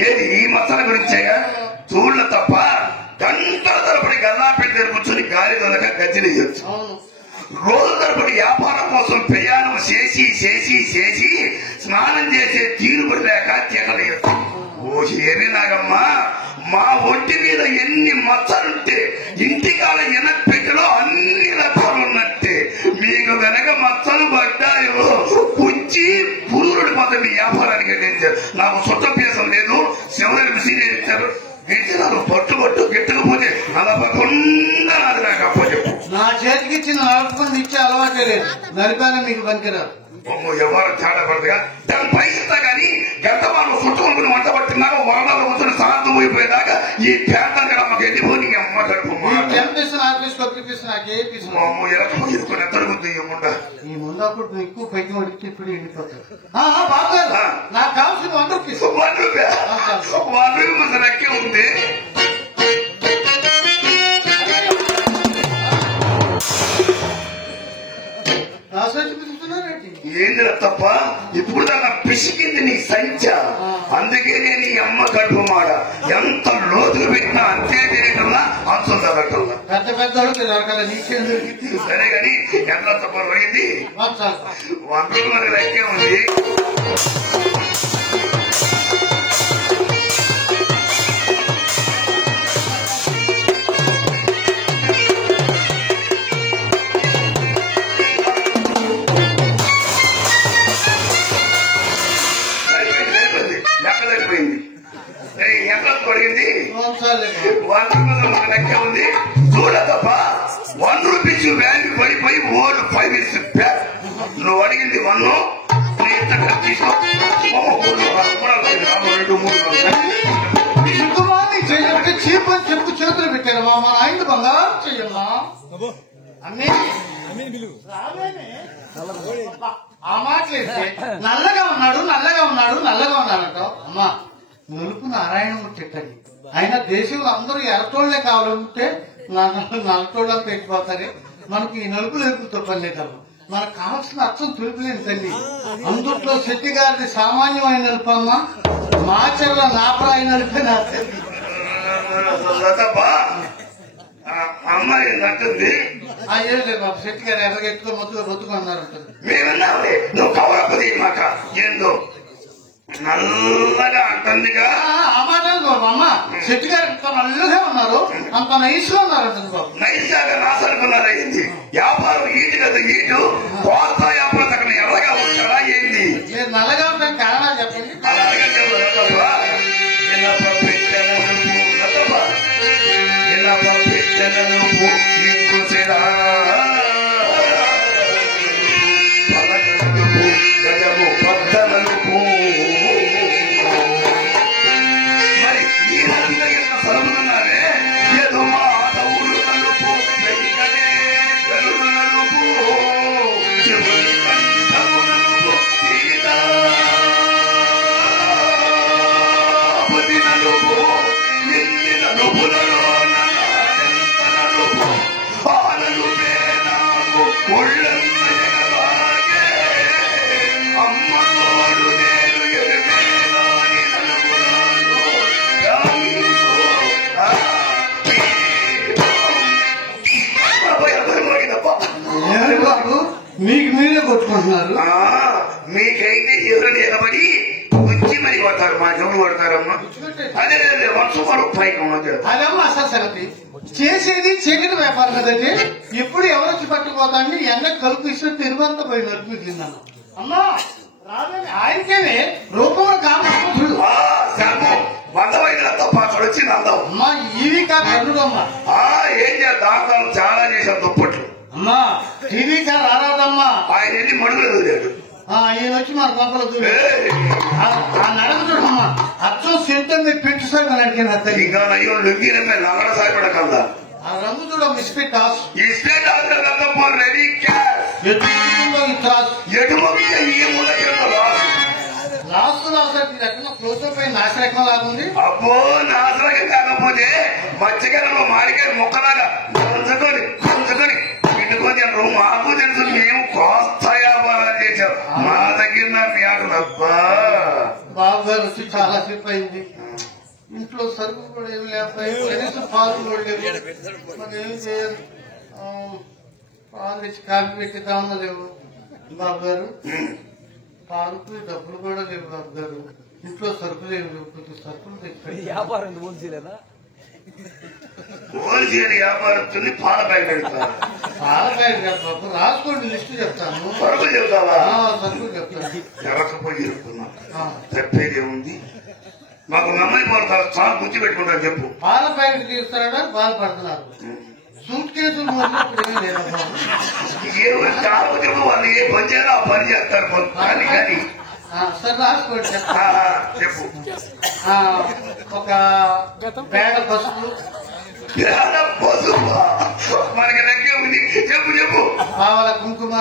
ఏది ఈ మచ్చల గురించేగా. చూడలే తప్ప గంటల తరబడి గల్లాపెట్టి కూర్చొని గాలి దొరక గజ్జలేయచ్చు. రోజు తరబడి వ్యాపారం కోసం ప్రయాణం చేసి స్నానం చేసే తీరు లేక తీగలేయచ్చు. ఓ ఏమి నాగమ్మా, మా ఒంటి మీద ఎన్ని మచ్చలుంటే ఇంటికాల ఎనపెట్టలో అన్ని రకాలు ఉన్నట్టే మీకు వెనక మచ్చలు పడ్డాయో పుచ్చి పురుగుడు పోతే మీ వ్యాపారానికి నాకు చుట్టపేసం లేదు. శివరాని మిషన్ ఇచ్చారు నాకు పట్టు గిట్టకపోతే నలపకుండా అది నాకు అప్పచెప్పు. నా చేతికి ఇచ్చిన నలుపుకొని ఇచ్చే అలవాటే లేదు. నలిపానే మీకు పనికిరాదు. ఎవరు తేడా పడదుగా దాన్ని పైస్తా గానీ గత వాళ్ళు చుట్టుకొని వంట పట్టినాక వరణాలు వస్తున్న సార్థం అయిపోయేదాకా ఈ పేట మాకు వెళ్ళిపోయి అమ్మ ఎత్తుకొని ఎత్తడుకుంది ఈ ముందు అప్పుడు ఎక్కువ పైకి పడితే ఇప్పుడు వెళ్ళిపోతారు. నాకు కావాల్సిన 100 రూపాయలు లెక్కే ఉంది. ఏంది తప్ప ఇప్పుడు దాకా పిసికింది నీ సంచ. అందుకే నేను ఈ అమ్మ కడుపు మాడ ఎంత లోతులు పెట్టినా అంతే తినటంలా అంశం తగ్గటంలా పెద్ద పెద్ద సరే గాని ఎంత తప్ప పోయింది 100 రూపాయలు లెక్కే ఉంది. లెక్క ఉంది. చూడ తప్ప 1 రూపీస్ వాల్యూ పడిపోయి 5 ఇయర్స్ బ్యాక్. నువ్వు అడిగింది 1 తీసుకో. చీప్ అని చెప్పు చేతులు పెట్టారు. మా ఆయన బంగారు చెయ్యమ్మా అన్నీ ఆ మాటలేస్తే నల్లగా ఉన్నాడంట. అమ్మా నులుపు నారాయణమూర్తి తిట్టండి. ఆయన దేశంలో అందరూ ఎర్రటోళ్లే కావాలంటే నల్లటోళ్ళని పెట్టిపోతారే. మనకి ఈ నలుపులతో పని లేదమ్మా. మనకు కావాల్సిన అర్థం తులుపులేని తల్లి. అందుట్లో శెట్టి గారిది సామాన్యమైన నలుపమ్మ, మాచర్ల నాపరాయి నలిపే నా తల్లి. అమ్మాయి నచ్చింది ఏం లేదు బాబు. శెట్టి గారు ఎర్రగెట్టుకో మొత్తం బతుకున్నారంటుంది. మేమన్నావులే నువ్వు కవరపది మాక ఏందో నల్లగా అంటుందిగా. ఆ మాట బాబు. అమ్మ శెట్టి గారు ఇంత నల్లగా ఉన్నారు, అంత నైస్ గా ఉన్నారంటుంది బాబు. నైస్ గా నాసనుకున్నారు. అయింది వ్యాపారం ఈటు కదా ఈటు కోస్తా వ్యాపారం అక్కడ ఎర్రగా ఉంటారా ఏంది? మీరు నల్లగా ఉంటాం కారణాలు చెప్పండి. అలాగే చేసుకుంటున్నారు. మీకైతే ఎవరు నిలబడి వచ్చి మరి కొడతారు, మా ఎవరు కొడతారమ్మా? అదే వర్షం పైకి ఉన్నది. అదమ్మా అసలు సంగతి. చేసేది చీకటి వ్యాపారం కదండి. ఎప్పుడు ఎవరొచ్చి పట్టుకుపోతాండి ఎండ కలుపు ఇస్తే తిరువంతా పోయి నడిపించిందన్న. అమ్మా రాదని ఆయనకేనే రూపంలో కామసుడు బంధమైన తప్ప అక్కడ వచ్చింది అందం. అమ్మా ఇవి కాదు అమ్మా. ఏం చేద్దాం, చాలా చేశాం దుప్పట్లు. అమ్మా టీవీ కాదు రారాదమ్మా. ఆయన ఎన్ని మడుగులు వదిలేడు. ఈయన వచ్చి మన పంపలు ఆ నడక చూడమ్మా అచ్చం సెంటర్ మీద పెట్టు సార్ అడిగిన ఇంకా అయ్యో లుంగినమే నగడ సాయపడకల్లా ఆ రంగు చూడ మిస్పేట్ టాస్ ఇస్పేట్ రెడీ క్లోజ్అప్ అయి నాశరకం లాగుంది. అబ్బో నాశరకం కాకపోతే మత్స్యకారంలో మామిడికాయ మొక్కలాగా కొంచుకొని కొంచుకొని ఇంటికొని అంటారు. మాకు తెలుసు, మేము కోస్త వ్యాపారాలు చేశాం, మా దగ్గర పేటలు. అబ్బా బాబు గారు వచ్చి చాలా సేపు అయింది. ఇంట్లో సరుకులు కూడా ఏమి లేకపోయి కనీసం పాలు కూడా లేవు. మరి ఏం చేయాలి? పాలు తెచ్చి కాఫీ పెట్టిద్దామా లేవు బాబు గారు. పాలకు డబ్బులు కూడా లేవు బాబు గారు. ఇంట్లో సరుకులు ఏమి లేవు. కొద్ది సరుకులు తెచ్చి వ్యాపారం హోల్సేలేదా? హోల్సేల్ వ్యాపారస్తుంది. పాల ప్యాకెట్ పాల ప్యాకెట్ కాదు బాబు, రాసుకోండి లిస్టు చెప్తాను. సరుకులు చెప్తావా? సరుకులు చెప్తాను. ఎవరికపోయి చెప్తున్నా తప్పేదే ఉంది. మాకు నమ్మని పడతారు, చాలా గుర్తు పెట్టుకుంటారు. చెప్పు. పాల ప్యాకెట్ తీస్తారా? బాధపడుతున్నారు. సూట్ కేసులు కాకపోతే వాళ్ళు ఏ పని చేయాలో ఆ పని చేస్తారు. కానీ కానీ సార్ రాసుకోండి. చెప్పు. ఒక పేడ పసుపు, మనకి లెక్కే ఉంది. చెప్పు చెప్పు. పావల కుంకుమ,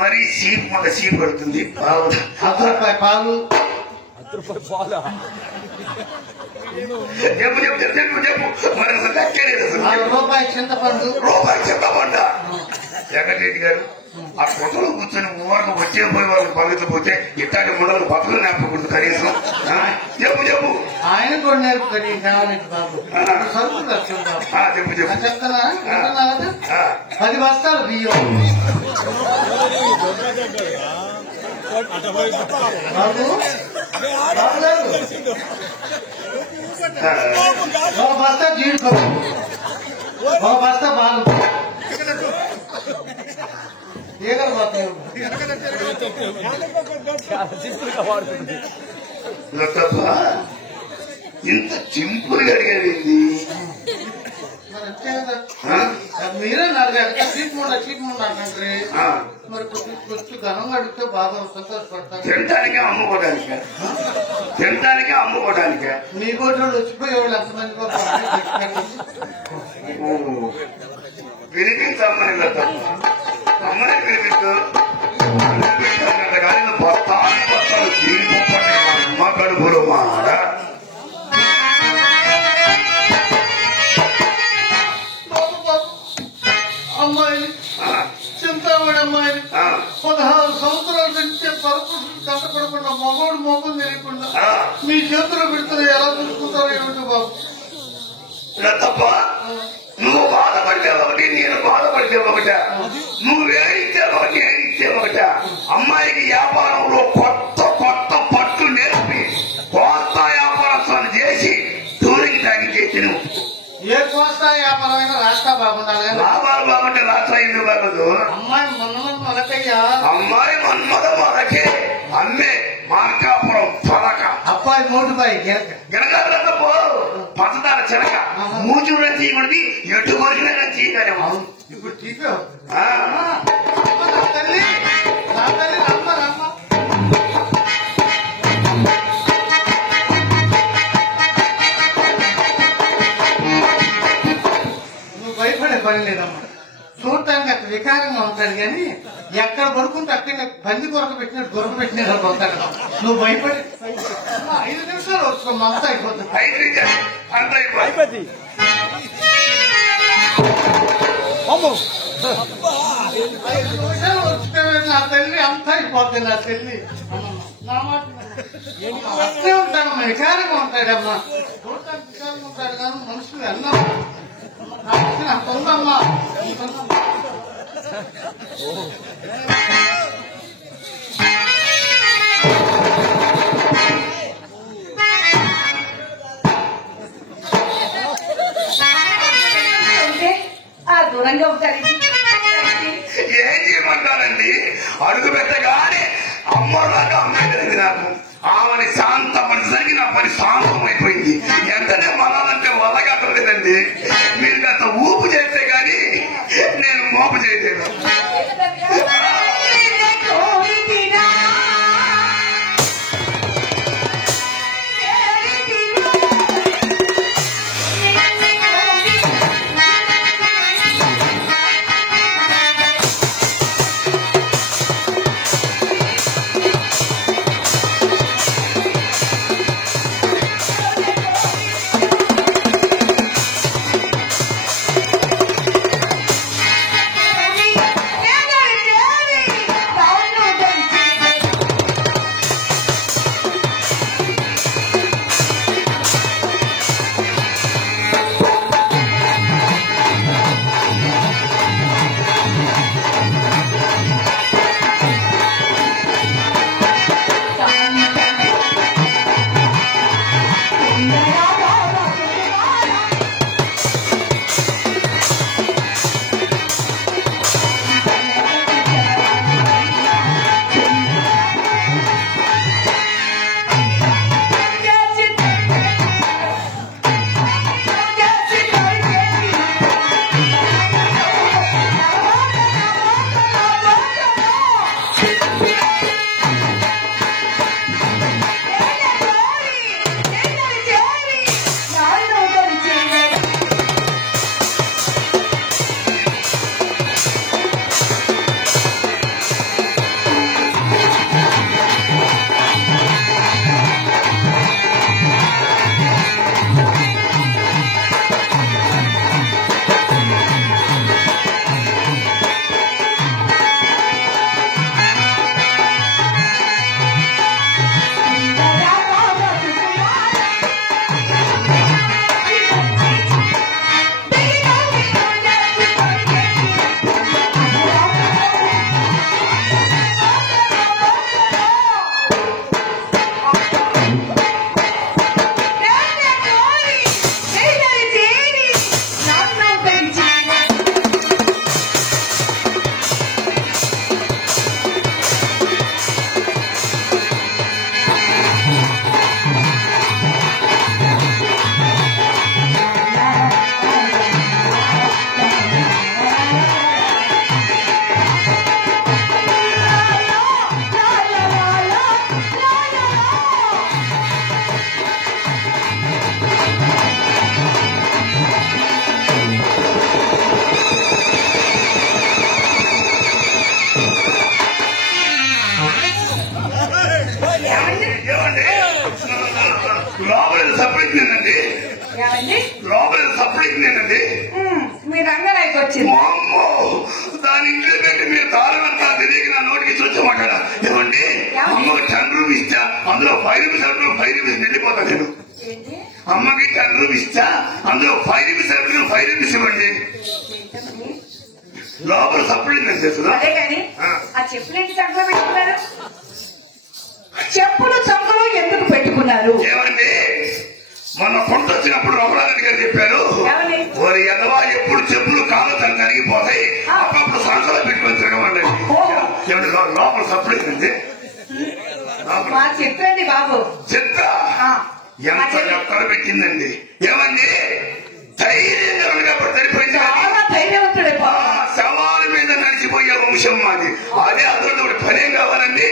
మరి సీప్ మన సీప్ పడుతుంది. ₹1 పాలు, పాలా చెప్పు చెప్పు చెప్పు చెప్పు. మరి అసలు లెక్కే లేదు. ₹1 చింతపండు. చింతపండు. జగన్రెడ్డి గారు ఆ పొట్టలో కూర్చొని ఊరికి వచ్చే పోయి వాళ్ళకి పలుకుపోతే ఇట్లాంటి మొదలు బతులు నేర్పకూడదు కనీసం. చెప్పు చెప్పు. ఆయన కూడా నేర్పుతాడు కావాలంటే బాబు. సరుకులు చెప్పు చెప్పు. చెప్తానా? 10 బస్తాలు బియ్యం బాబు. 1 బస్తా జీడిపప్పు, 1 బస్తా బాలు. ఏగలు పోతాయి. ఇంత సింపుల్ గా అడిగేది మీరే నడిగారు. చీప్ అంటే మరి కొంచెం ఘనంగా అడిగితే బాగా సంతోషపడతారు. తినటానికే అమ్ముకోవడానికే మీ కోటి వచ్చిపోయేవాళ్ళు ఎంతమంది వినిపించు. అమ్మాయి వినిపించు. కానీ బస్తాలు తీరిపోతాయి అమ్మ కడుపులు మాట. అమ్మాయి చింతామణి అమ్మాయి 16 సంవత్సరాల నుంచి పరుపు కష్టపడకుండా మగోడు మోపం తెలియకుండా మీ చేతిలో పెడుతుంది. ఎలా చూసుకుంటారో ఏమిటో బాబు. తప్ప నువ్వు బాధపడితే ఒకటి, నేను బాధపడితే ఒకట. నువ్వు ఏడితే ఒకటి, ఏడితే ఒకట. అమ్మాయికి వ్యాపారంలో కొత్త కొత్త పట్టు నేర్పి కొత్త వ్యాపారస్తులు చేసి దూరికి తగ్గించేసి నువ్వు ఏ కోస్తా వ్యాపారమైనా రాష్ట్ర బాగుండాలి. లాభాలు బాగుంటే రాష్ట్ర ఎందుకు బాగదు? అమ్మాయి మొన్నయ్యా. అమ్మాయి మన్మద మొదకే అమ్మే మార్కాపురం పలక అబ్బాయి 3 గిరగ పో పచ్చదార చెనక మూచులో తీయకూడదు, ఎటు కొరికినా తీయగానే. ఇప్పుడు టీకా తల్లి రమ్మ రమ్మ. నువ్వు భయపడే పని లేదమ్మా. చూడటానికి అక్కడ వికారంగా ఉంటాడు కానీ ఎక్కడ పడుకుంటే అక్కడ బంది కొరకు పెట్టినట్టు దొరక పెట్టినట్టు పోతాడు. నువ్వు భయపడి 5 నిమిషాలు వచ్చుకోండి, అంతా అయిపోతుంది. అయిపోద్ది. అమ్మో 5 నిమిషాలు వచ్చుకోవాలి. నా తల్లి అంతా అయిపోతుంది. నా తల్లి నా మాట అట్లే ఉంటాడమ్మా. వికారంగా ఉంటాడమ్మా. చూడటానికి వికారంగా ఉంటాడు కానీ మనుషులు అన్నా అంత ఉందమ్మా. దూరంగా ఉంటారు. ఏం చేయమంటారండి? అడుగు పెట్టగానే అమ్మలాగా అమ్మాయి నాకు ఆమెని శాంతపరిసరికి నా పని శాంతమైపోయింది. ఎంతనే మనాలంటే వల్లగట్టలేదండి. మీరు గత ఊపు చేస్తే గాని నేను మోపు చేయలేను. మీరు రంగనాయకు వచ్చింది దాని ఇంట్లో పెట్టి మీరు తాళమంతా తిరిగి నా నోటికి చూచమాట. ఏమండి అమ్మకి 10 రూపీస్ ఇచ్చా, అందులో 5 రూపీస్ 5 రూపీస్ వెళ్ళిపోతా నేను. అమ్మకి 10 రూపీస్ ఇచ్చా, అందులో 5 రూపీస్ 5 రూపీస్ ఇవ్వండి. లోపల సప్లిమెంట్ చేస్తుందా? అదే కానీ ఆ చెప్పులేంటి సంఖలో పెట్టుకున్నారు? చెప్పులు సంఖలో ఎందుకు పెట్టుకున్నారు? ఏమండి మన కొంత వచ్చినప్పుడు రఘురాజు గారు చెప్పారు, వారి ఎదవా ఎప్పుడు చెప్పులు కాళ్ళతో కరిగిపోతాయి, అప్పుడప్పుడు సంఖలో పెట్టుకొని తిరగమండి. ఏమంటే లోపల సప్లిమెంట్ చెప్పండి బాబు. చెప్తా ఎంత ఎక్కడ పెట్టిందండి. ఏమండి ధైర్యంగా సరిపోయింది. సవాల మీద నడిచిపోయే వంశం మాది. అదే అతను పనేం కావాలండి.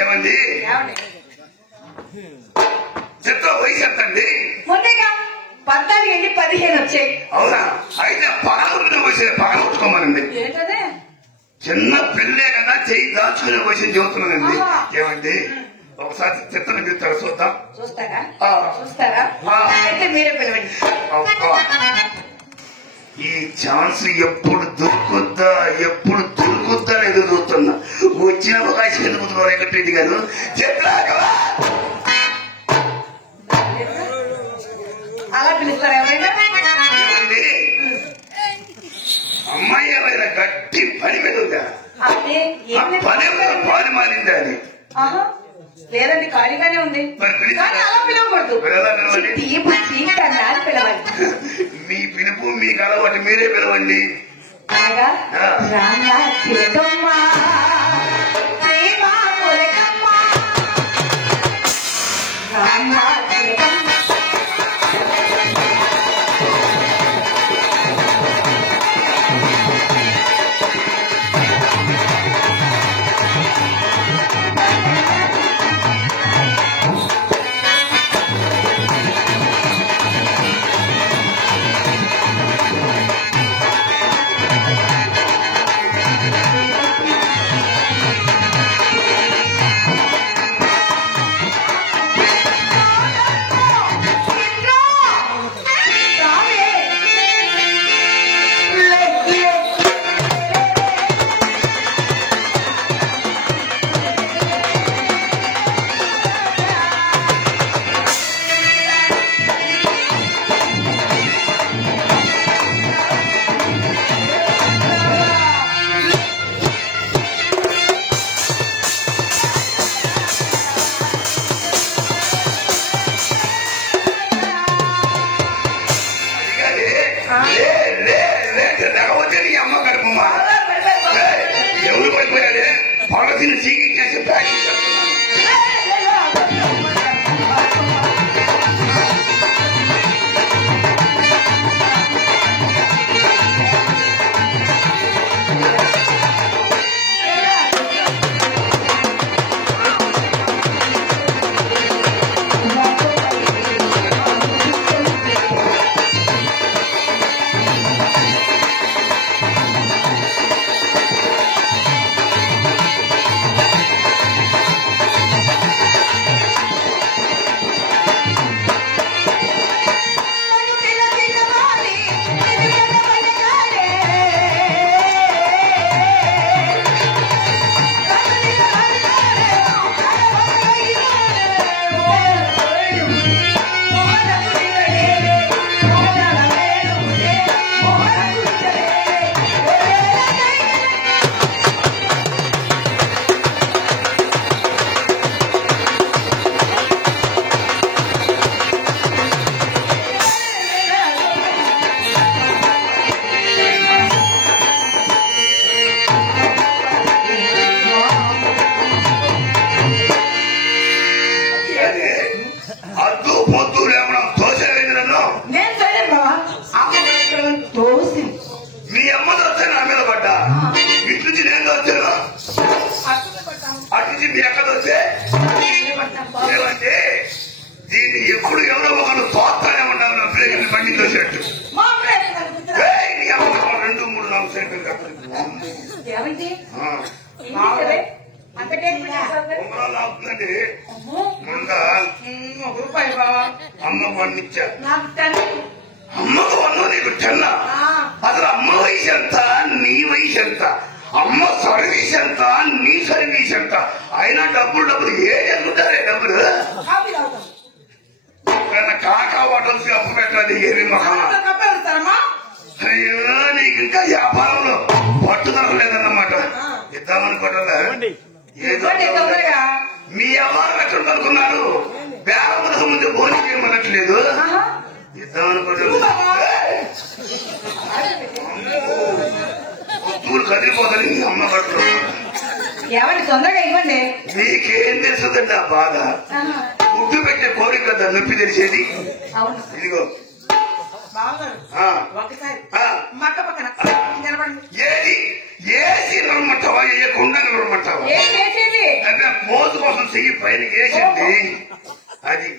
ఏమండి చెత్త వయసు ఎంత అండి? ముందుగా 14 వెళ్ళి 15 వచ్చాయి. అవునా? అయితే పగలగొట్టిన వయసు పగలగొట్టుకోమనండి. చిన్న పిల్లే కదా, చెయ్యి దాచుకునే వయసు చెబుతున్నానండి. ఏమండి ఒకసారి చెత్తను పిలుస్తారా? చూద్దాం. చూస్తారా? అయితే మీరే పిలవండి. ఈ ఛాన్స్ ఎప్పుడు దొరుకుద్దా అని ఎదురు చూస్తున్నా. వచ్చిన అవకాశం ఎందుకు వెంకటరెడ్డి గారు? అలా పిలుస్తారా ఎవరైనా? అమ్మాయి ఏమైనా అంటే పాని మానింది అది. లేదండి ఖాళీగానే ఉంది. కానీ అలా పిలవకూడదు, అని పిలవాలి. మీ పిలుపు మీకు అలవాటు, మీరే పిలవండి. అనగా రామ చిలకమ్మ ప్రేమ కొలకమ్మ రామ చిలకమ్మ. ఎవరు పడిపోయారే పగతిని చీకించేసి ప్రాక్టీస్ చేస్తున్నాను. మీ అమ్మ వస్తే నా మీద పడ్డా, ఇటు నుంచి నేను వచ్చాను, అటు నుంచి మీ ఎక్కడ వస్తే ఏమంటే దీన్ని ఎప్పుడు ఎవరో ఒకరు తోస్తానే ఉండాలి. నా ప్రేమ పండింది వచ్చేట్టు 2-3 4 సెంట్లు అవుతుందండి. అమ్మ పండించా, అమ్మకు వన్ను నీకు టెన్నా. అసలు అమ్మ వయసు ఎంత, నీ వయసు ఎంత, అమ్మ సర్వీస్ ఎంత, నీ సర్వీస్ ఎంత, అయినా డబ్బులు ఏం జరుగుతారే డబ్బులు. కాకా హోటల్స్ అప్పు పెట్టాలి ఏమి మహా. అయ్యో నీకు ఇంకా వ్యాపారంలో పట్టుదల లేదన్నమాట. ఇద్దామనుకోవట్లే మీ వ్యాపారం ఎక్కడ అనుకున్నారు. బేరములకు ముందు భోజనం చేయమనట్లేదు. ఇద్దామనుకోవట్లేదు. వస్తువులు కదిలిపోదని అమ్మ పట్టు. తొందరగా ఇవ్వండి. మీకేం తెలుస్తుందండి ఆ బాధ. గుడ్డు పెట్టే కోరిక కదా నొప్పి తెలిసేది. ఇదిగో ఏది ఏసి నిలబడమంటావా, వేయకుండా నిలబడమంటావా? అంటే మోజు కోసం చెయ్యి పైన వేసింది అది.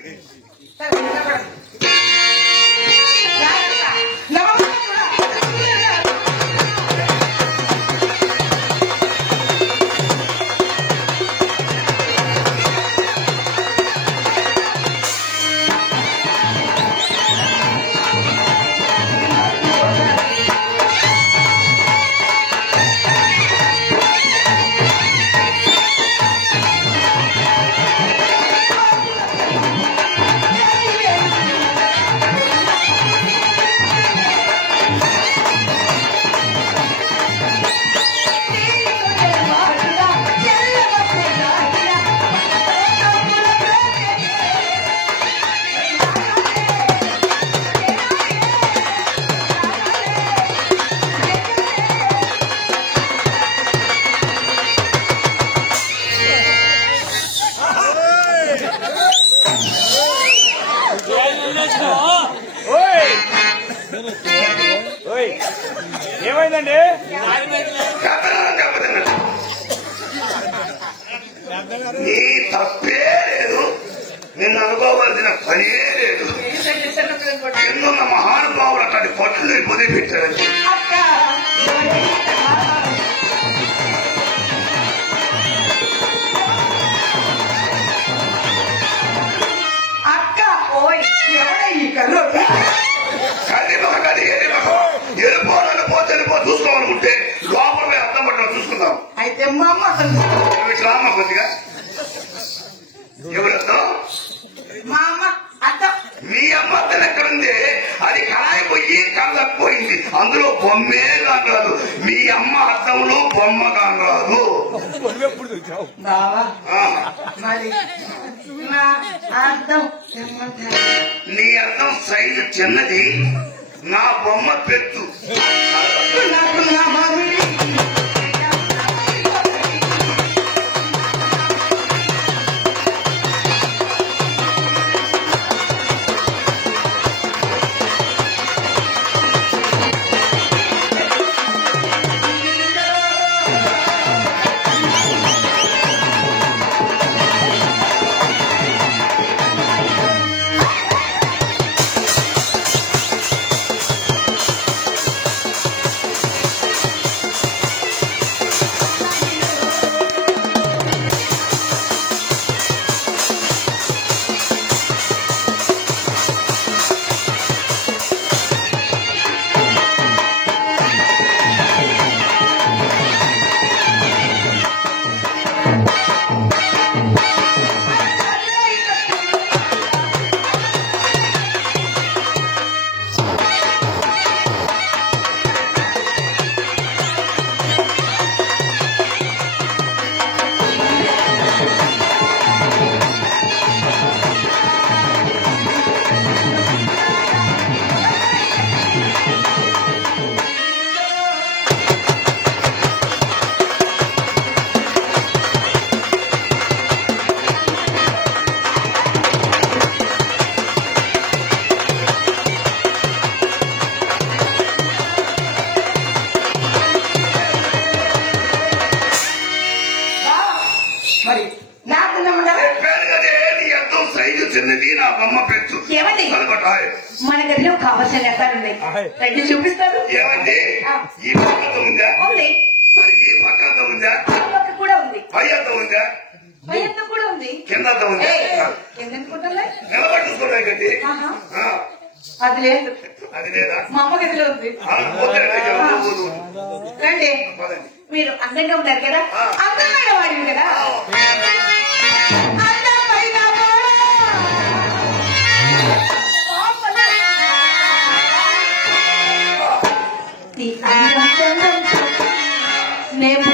నీ తప్పే లేదు, నిన్ను అనుకోవాల్సిన పనే లేదు. ఎన్నున్న మహానుభావులు అట్లాంటి పట్టుని పొదిపెట్టారు. అక్క ఓయ్ వెళ్ళిపోవాలని పోతే చూసుకోవాలనుకుంటే లోపల అర్థం పట్టాలి, చూసుకుందాం. అయితే మా అమ్మ రామ్మ కొద్దిగా ఎవరర్థం? మా అమ్మ అత్త. మీ అమ్మ అర్థం ఎక్కడుంది? అది కళాయి పోయి కళ్ళకపోయింది, అందులో బొమ్మే కాదు. మీ అమ్మ అర్థంలో బొమ్మ కాదు. బావా మరి నా అర్థం నీ అర్థం సైజు చిన్నది, నా బొమ్మ పెద్దు. నాకు నా మామిడి మరి నాకు సైజు చిన్నది, నా బొమ్మ పెద్దు. ఏమండి మన గదిలో కావాల్సిన నెంబర్ ఉంది, రండి చూపిస్తారు. ఏమండి ఈ పక్కతో ఉందా? ఉంది. మరి ఈ పక్కతో ఉందా? పక్క కూడా ఉంది. పై అంత ఉందా? పై అంత కూడా ఉంది. కింద ఉందా? ఎందుకుంటుందా? నిలబడి చూసుకోవడానికి అది లేదు. అది లేదా? మా అమ్మ గదిలో ఉంది. రండి, మీరు అందంగా ఉన్నారు కదా, అందమైన వాడివి కదా. నేను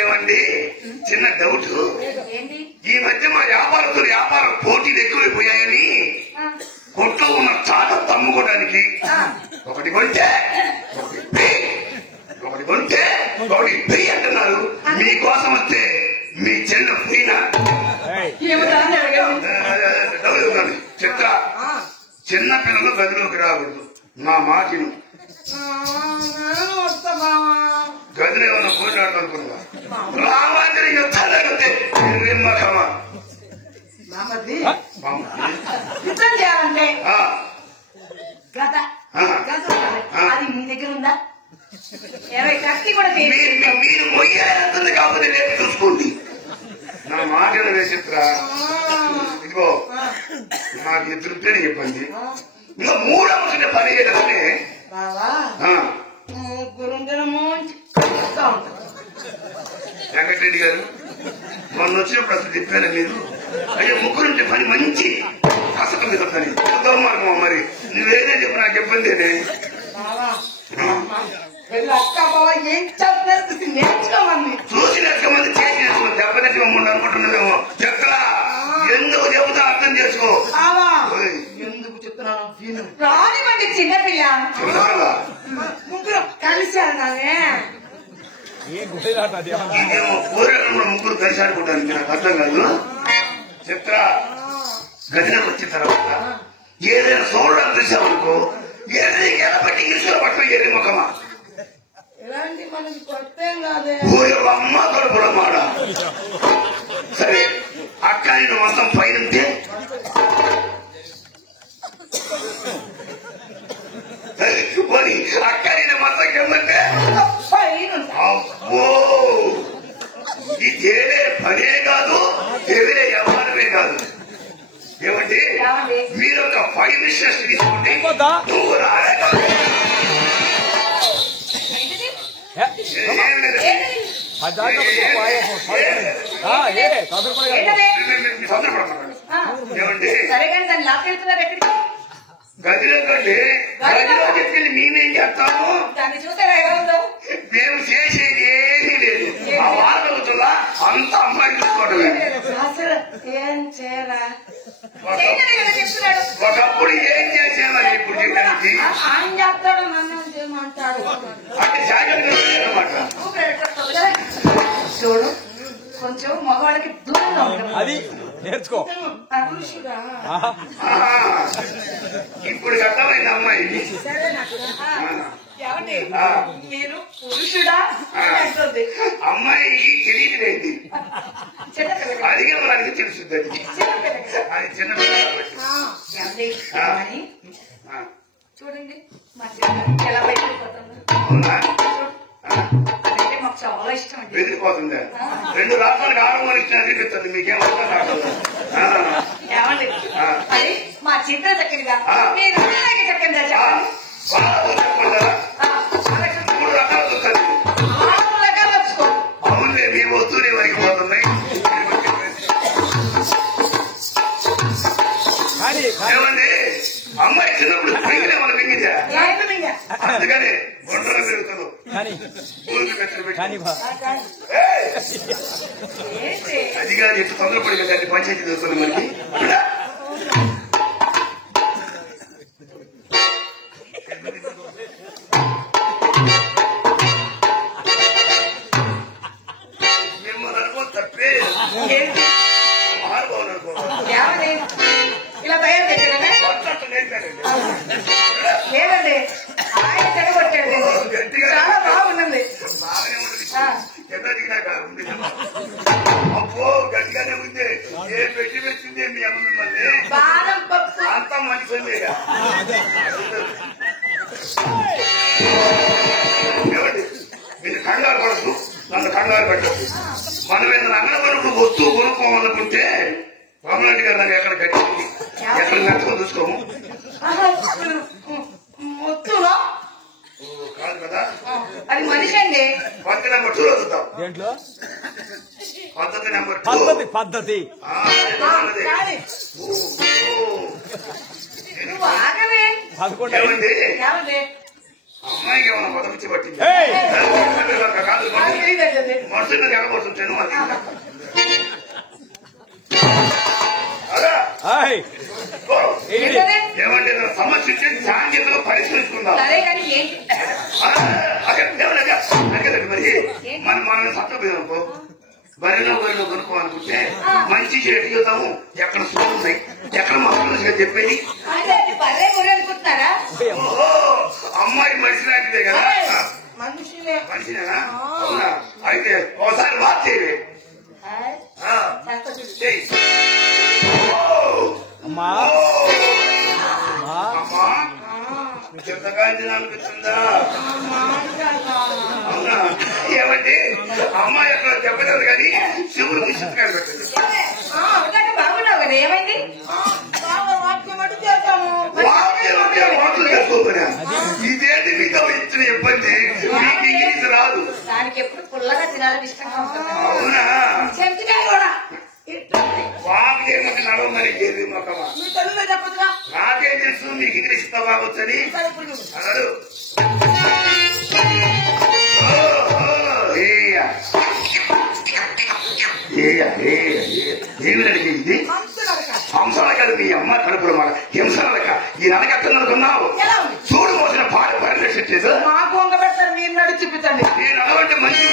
ఏమండి చిన్న డౌట్, ఈ మధ్య మా వ్యాపారం పోటీలు ఎక్కువైపోయాయని కొట్లో ఉన్న చాట తమ్ముకోవడానికి ఒకటి కొంటే ఒకటి ఫ్రీ అంటున్నారు. మీకోసం వస్తే మీ చెల్లి ఫ్రీనా? చెప్తా, చిన్న పిల్లలు గదిలోకి రాకూడదు, నా మాటను. వస్తామా గదిలో ఏమన్నా పోయినాడు అనుకున్నా రామాంజలి యుద్ధాలంటే బామ్మది యుద్ధం చేయాలంటే గద గద అది మీ దగ్గర ఉందా 20 కత్తి కూడా మీరు మొయ్యాలంటుంది కాకపోతే రేపు చూసుకోండి నా మాటలు వేసిరా ఇదిగో నాకు ఎదురుతే చెప్పండి ఇంకా మూడవ పని చేయాలంటే బావా ముగ్గురుందరము వెంకటరెడ్డి గారు మొన్న వచ్చినప్పుడు అసలు చెప్పారా మీరు అయ్యో ముగ్గురుంటే పని మంచి అసలు మీద పని మార్గం మరి నువ్వేదే చెప్పు నాకు ఇబ్బంది అక్క బావ ఏం చెప్పేస్తుంది నేర్చుకోమని చూసి నేర్చుకోమని చేసి నేర్చుకో దెబ్బతిట్టి మమ్మల్ని అనుకుంటున్నావేమో చెప్తా ఎందుకు చెబుతా అర్థం చేసుకో ఎందుకు చెప్తున్నాను రానివ్వండి చిన్నపిల్ల ముగ్గురు కలిసి అన్నామే ఇదేమో కోరేళ్ళు ముగ్గురు కలిసి ఆడుకుంటాను నాకు అర్థం కాదు చెప్తా గదిలోకి వచ్చిన తర్వాత ఏదైనా సోమరాలు చూసామనుకో ఏదైనా బట్టి ఇంగ్లీష్లో పట్టడం ఏది ముఖమా ఇలాంటి మనకి కొత్త కాదే అమ్మ కూడా మాట సరే అక్క నేను మొత్తం పైనంటే అక్క నేను మొత్తం కిందంటే అబ్బో ఇదేనే పనే కాదు ఏదే వ్యవహారమే కాదు ఏమండి మీరు ఒక 5 నిమిషాలు తీసుకోండి నువ్వు ఏమండి సరే కానీ దాన్ని లాక్కెళ్తున్నారు ఎక్కడికి గదిలో కండి గదిలో చెప్పి మేమేం చేస్తాము దాన్ని చూస్తే ఎలా ఉందో మేము చేసేది ఏమీ లేదు ఆ వార్తలుతులా అంత అమ్మాయి చూసుకోవడమే అసలు ఏం చేయరా ఒకప్పుడు ఏం చేసేవారు ఇప్పుడు చెప్పడానికి ఆయన చెప్తాడు నన్ను చేయమంటాడు అంటే జాగ్రత్త చూడు కొంచెం మగవాళ్ళకి దూరంగా అది నేర్చుకో పురుషుడా ఇప్పుడు అర్థమైంది అమ్మాయి ఏమండి మీరు పురుషుడా అంటుంది అమ్మాయికి తెలియదులేండి చిన్నపిల్లకి అడిగే వాళ్ళకి తెలుస్తుంది అది అది చిన్న ఏమండి చూడండి మా చిన్న ఎలా బయటపోతుందో అవునా అదంటే మాకు చాలా ఇష్టం అండి వెళ్ళిపోతుందా 2 రాష్ట్రాలకు ఆరంభం ఇచ్చిన అనిపిస్తుంది మీకేమవుతుందో నాకు ఏమండి అది మా చిత్ర చక్కగా మీరు చక్కగా చెప్పండి చెప్పంటారా 3 రకాలు చూస్తారు అవునులే మీ వస్తువులే వరకు పోతున్నాయి ఏమండి అమ్మాయి చిన్నప్పుడు పెంగినే మన పెంగించా అందుకని ఒంటరి పెరుగుతాను అది కానీ ఎంత తొందరపడి కదా పంచాయతీ చూస్తుంది మనకి మిమ్మల్ని అనుకో తప్పే మహానుభావులు అనుకో ఇలా తయారు చేశారండి లేదండి ఆయన చెడగొట్టాడు చాలా బాగుందండి అబ్బో గట్టిగానే ఉంది ఏం పెట్టి పెట్టింది మీ అమ్మ మిమ్మల్ని బాదం పప్పు అంత మంచిది ఏమండి మీరు కంగారు పడద్దు నన్ను కంగారు పెట్టద్దు మనం ఏదైనా అంగనపడినప్పుడు వస్తువు కొనుక్కోవాలనుకుంటే రామరెడ్డి గారు నాకు ఎక్కడ కట్టింది ఎక్కడ నచ్చుకొని చూసుకోము మొత్తులో కాదు కదా అది మనిషి అండి పద్ధతి నెంబర్ 2 వదులుతాం దేంట్లో పద్ధతి నెంబర్ 2 పద్ధతి నువ్వు ఆగవే 11 ఏమండి ఏమండి అమ్మాయికి ఏమైనా పదవిచ్చి పట్టింది ఏయ్! కాదు మనుషులు ఎగబడుతుంటాను అది అదా ఏయ్! ఏమంటే సమస్య సాంకేతిక పరిష్కరించుకుందాం సరే కానీ ఏంటి మరి మనం సత్తపోయామనుకో బరిలో కొనుక్కోవాలనుకుంటే మంచి చెడు చూద్దాము ఎక్కడ సూర్యులు ఉన్నాయి ఎక్కడ మనుషులు చెప్పేది బర్రె గురి అనుకుంటున్నారా అమ్మాయి మనిషి లాంటిదే కదా మనిషినే మనిషినేనా అవునా అయితే ఒకసారి వాచ్ చేయి అమ్మా అమ్మా చెత్తగా అనిపిస్తుందా అవునా ఏమంటే అమ్మాయి అక్కడ చెప్పలేదు కానీ శివుడు విషయం పెట్టండి బాగున్నావు కదా ఏమైంది వాటలు కట్టుకోకుండా ఇదేంటి మీతో ఇచ్చిన ఇబ్బంది మీకు ఇంగ్లీష్ రాదు దానికి ఎప్పుడు పుల్లగా తినాలని ఇష్టంగా ఉంటుంది అవునా చెంచుకాయ కూడా వాకి ఏమంటే నడవమని చేది మొక్కమా మీ తెలుగులో చెప్పదుగా నాకేం తెలుసు మీకు ఇంగ్లీష్ తో బాగొచ్చని అన్నాడు ఏమి నడిచింది హంసలక మీ అమ్మ కడుపులో మాట హింసలక ఈ నడక ఎక్కడ నడుకున్నావు చూడు మోసిన పాట పరిరక్షించేది మాకు వంగ పెడతారు మీరు నడు చూపించండి ఈ నడవంటే మంచి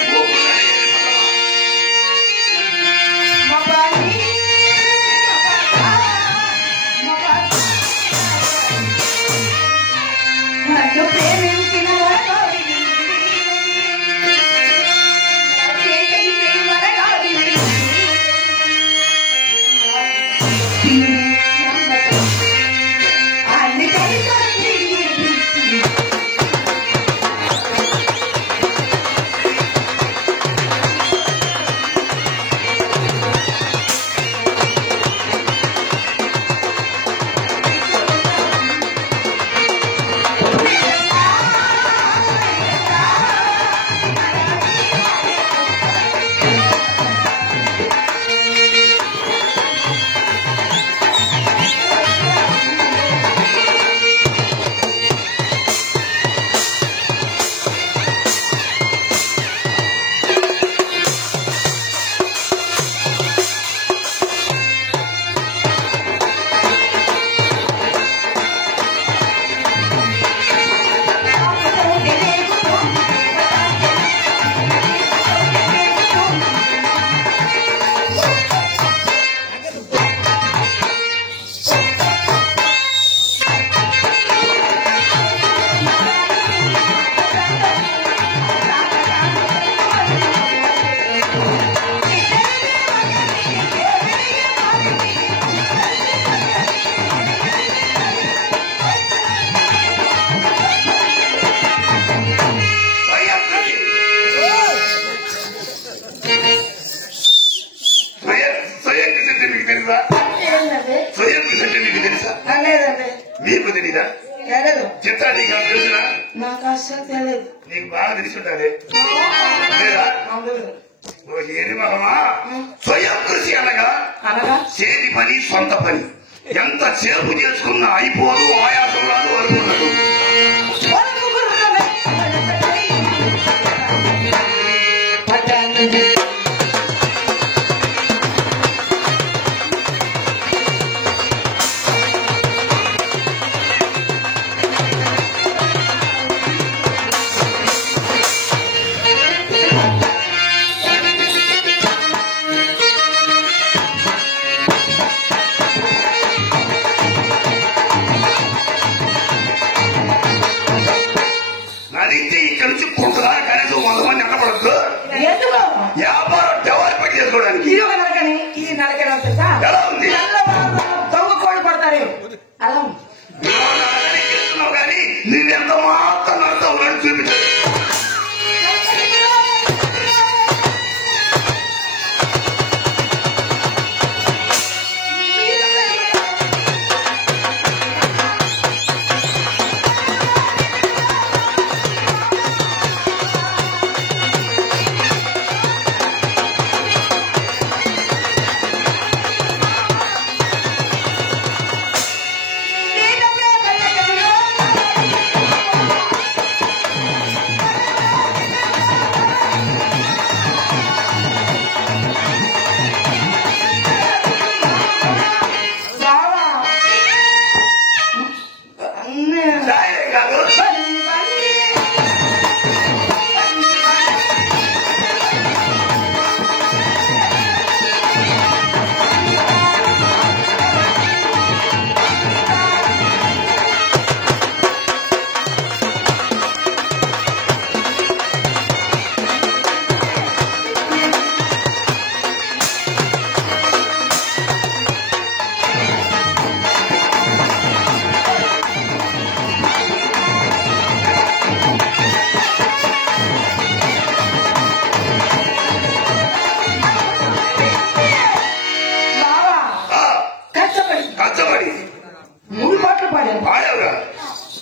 నన్ను ప్రేమించిన మీకు తెలీదా చెప్తా నీకు తెలిసిన నాకు అసలు తెలియదు నీకు బాగా తెలిసి ఉండాలి లేదా ఏది మహమా స్వయం కృషి అనగా చేతి పని సొంత పని ఎంత చేపు చేసుకున్నా అయిపోదు ఆయాసం రాదు అనుకున్నాడు నడిస్తే ఇక్కడి నుంచి కొంతదా కనీసం 100 మంది అనపడద్దు వ్యాపారం డెవలప్మెంట్ చేసుకోవడానికి ఇది ఒక నరకని ఈ నరకడం తెలుసా ఎలా ఉంది దొంగ కోడి పడతారు అలా చేస్తున్నావు కానీ నువ్వెంత మాత్రం నడతావు అని చూపించు పాడాను. పాడేవరా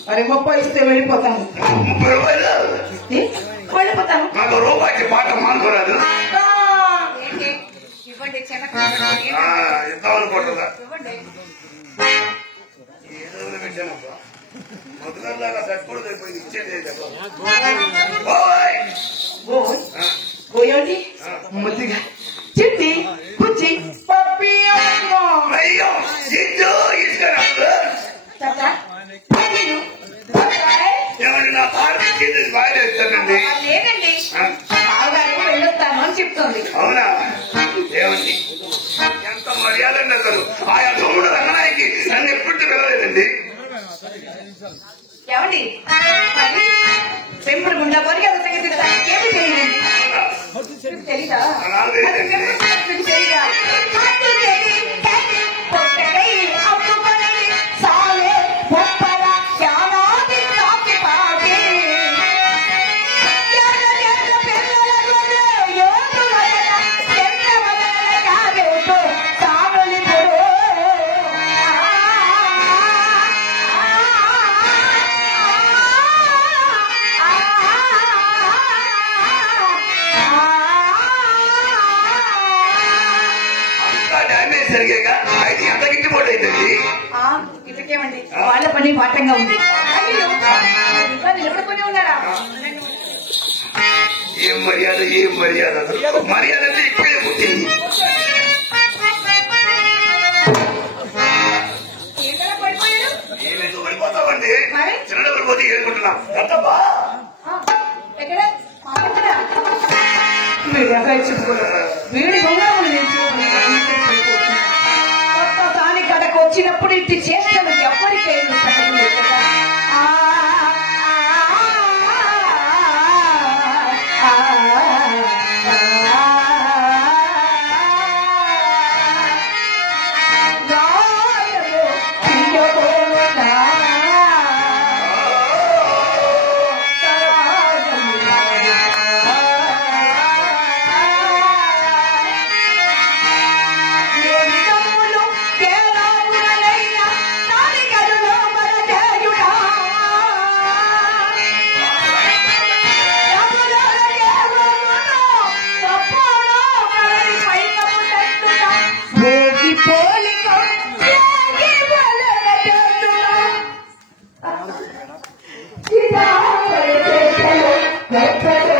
మరి 30 ఇస్తే వెళ్ళిపోతాను. 30 రూపాయలు వెళ్ళిపోతాను. నాకు రూపాయికి పాట మానుకోరాదు ఎంత అనుకుంటుందా ఏదో పెట్టానబ్బా మొదలలాగా సరిపడదు అయిపోయింది ఇచ్చేది పోయండి ముద్దుగా చిట్టి కుచ్చి పప్పి అయ్యో ఇచ్చు ఇసుకరా ఏమండి నా పాట ఇచ్చింది బాగా ఇస్తానండి లేదండి బావగారు వెళ్ళొస్తాను అని చెప్తుంది. అవునా ఏమండి ఎంత మర్యాద అండి అసలు ఆయా తమ్ముడు రంగనాయకి నన్ను ఎప్పుడు వెళ్ళలేదండి. ఏమండి పెంపుడు గుండా పోయి అది ఏమి తెలియదండి. తెలీదా మీకు తెలీదా అయితే ఎంత గిట్టుబాటు అయిందండి. ఇప్పటికేమండి వాళ్ళ పని పాఠంగా ఉంది. ఇంకా నిలబడుకుని ఉన్నారా? ఏం మర్యాద మర్యాద అంటే ఇప్పుడే పుట్టింది. ఏమేదో పడిపోతామండి చిన్న పడిపోతే ఏడుకుంటున్నా ఎంతబ్బా వీడి బొమ్మలు ఒక్కసారి కడకు వచ్చినప్పుడు ఇటు చేస్తాను ఎవ్వరికి Let's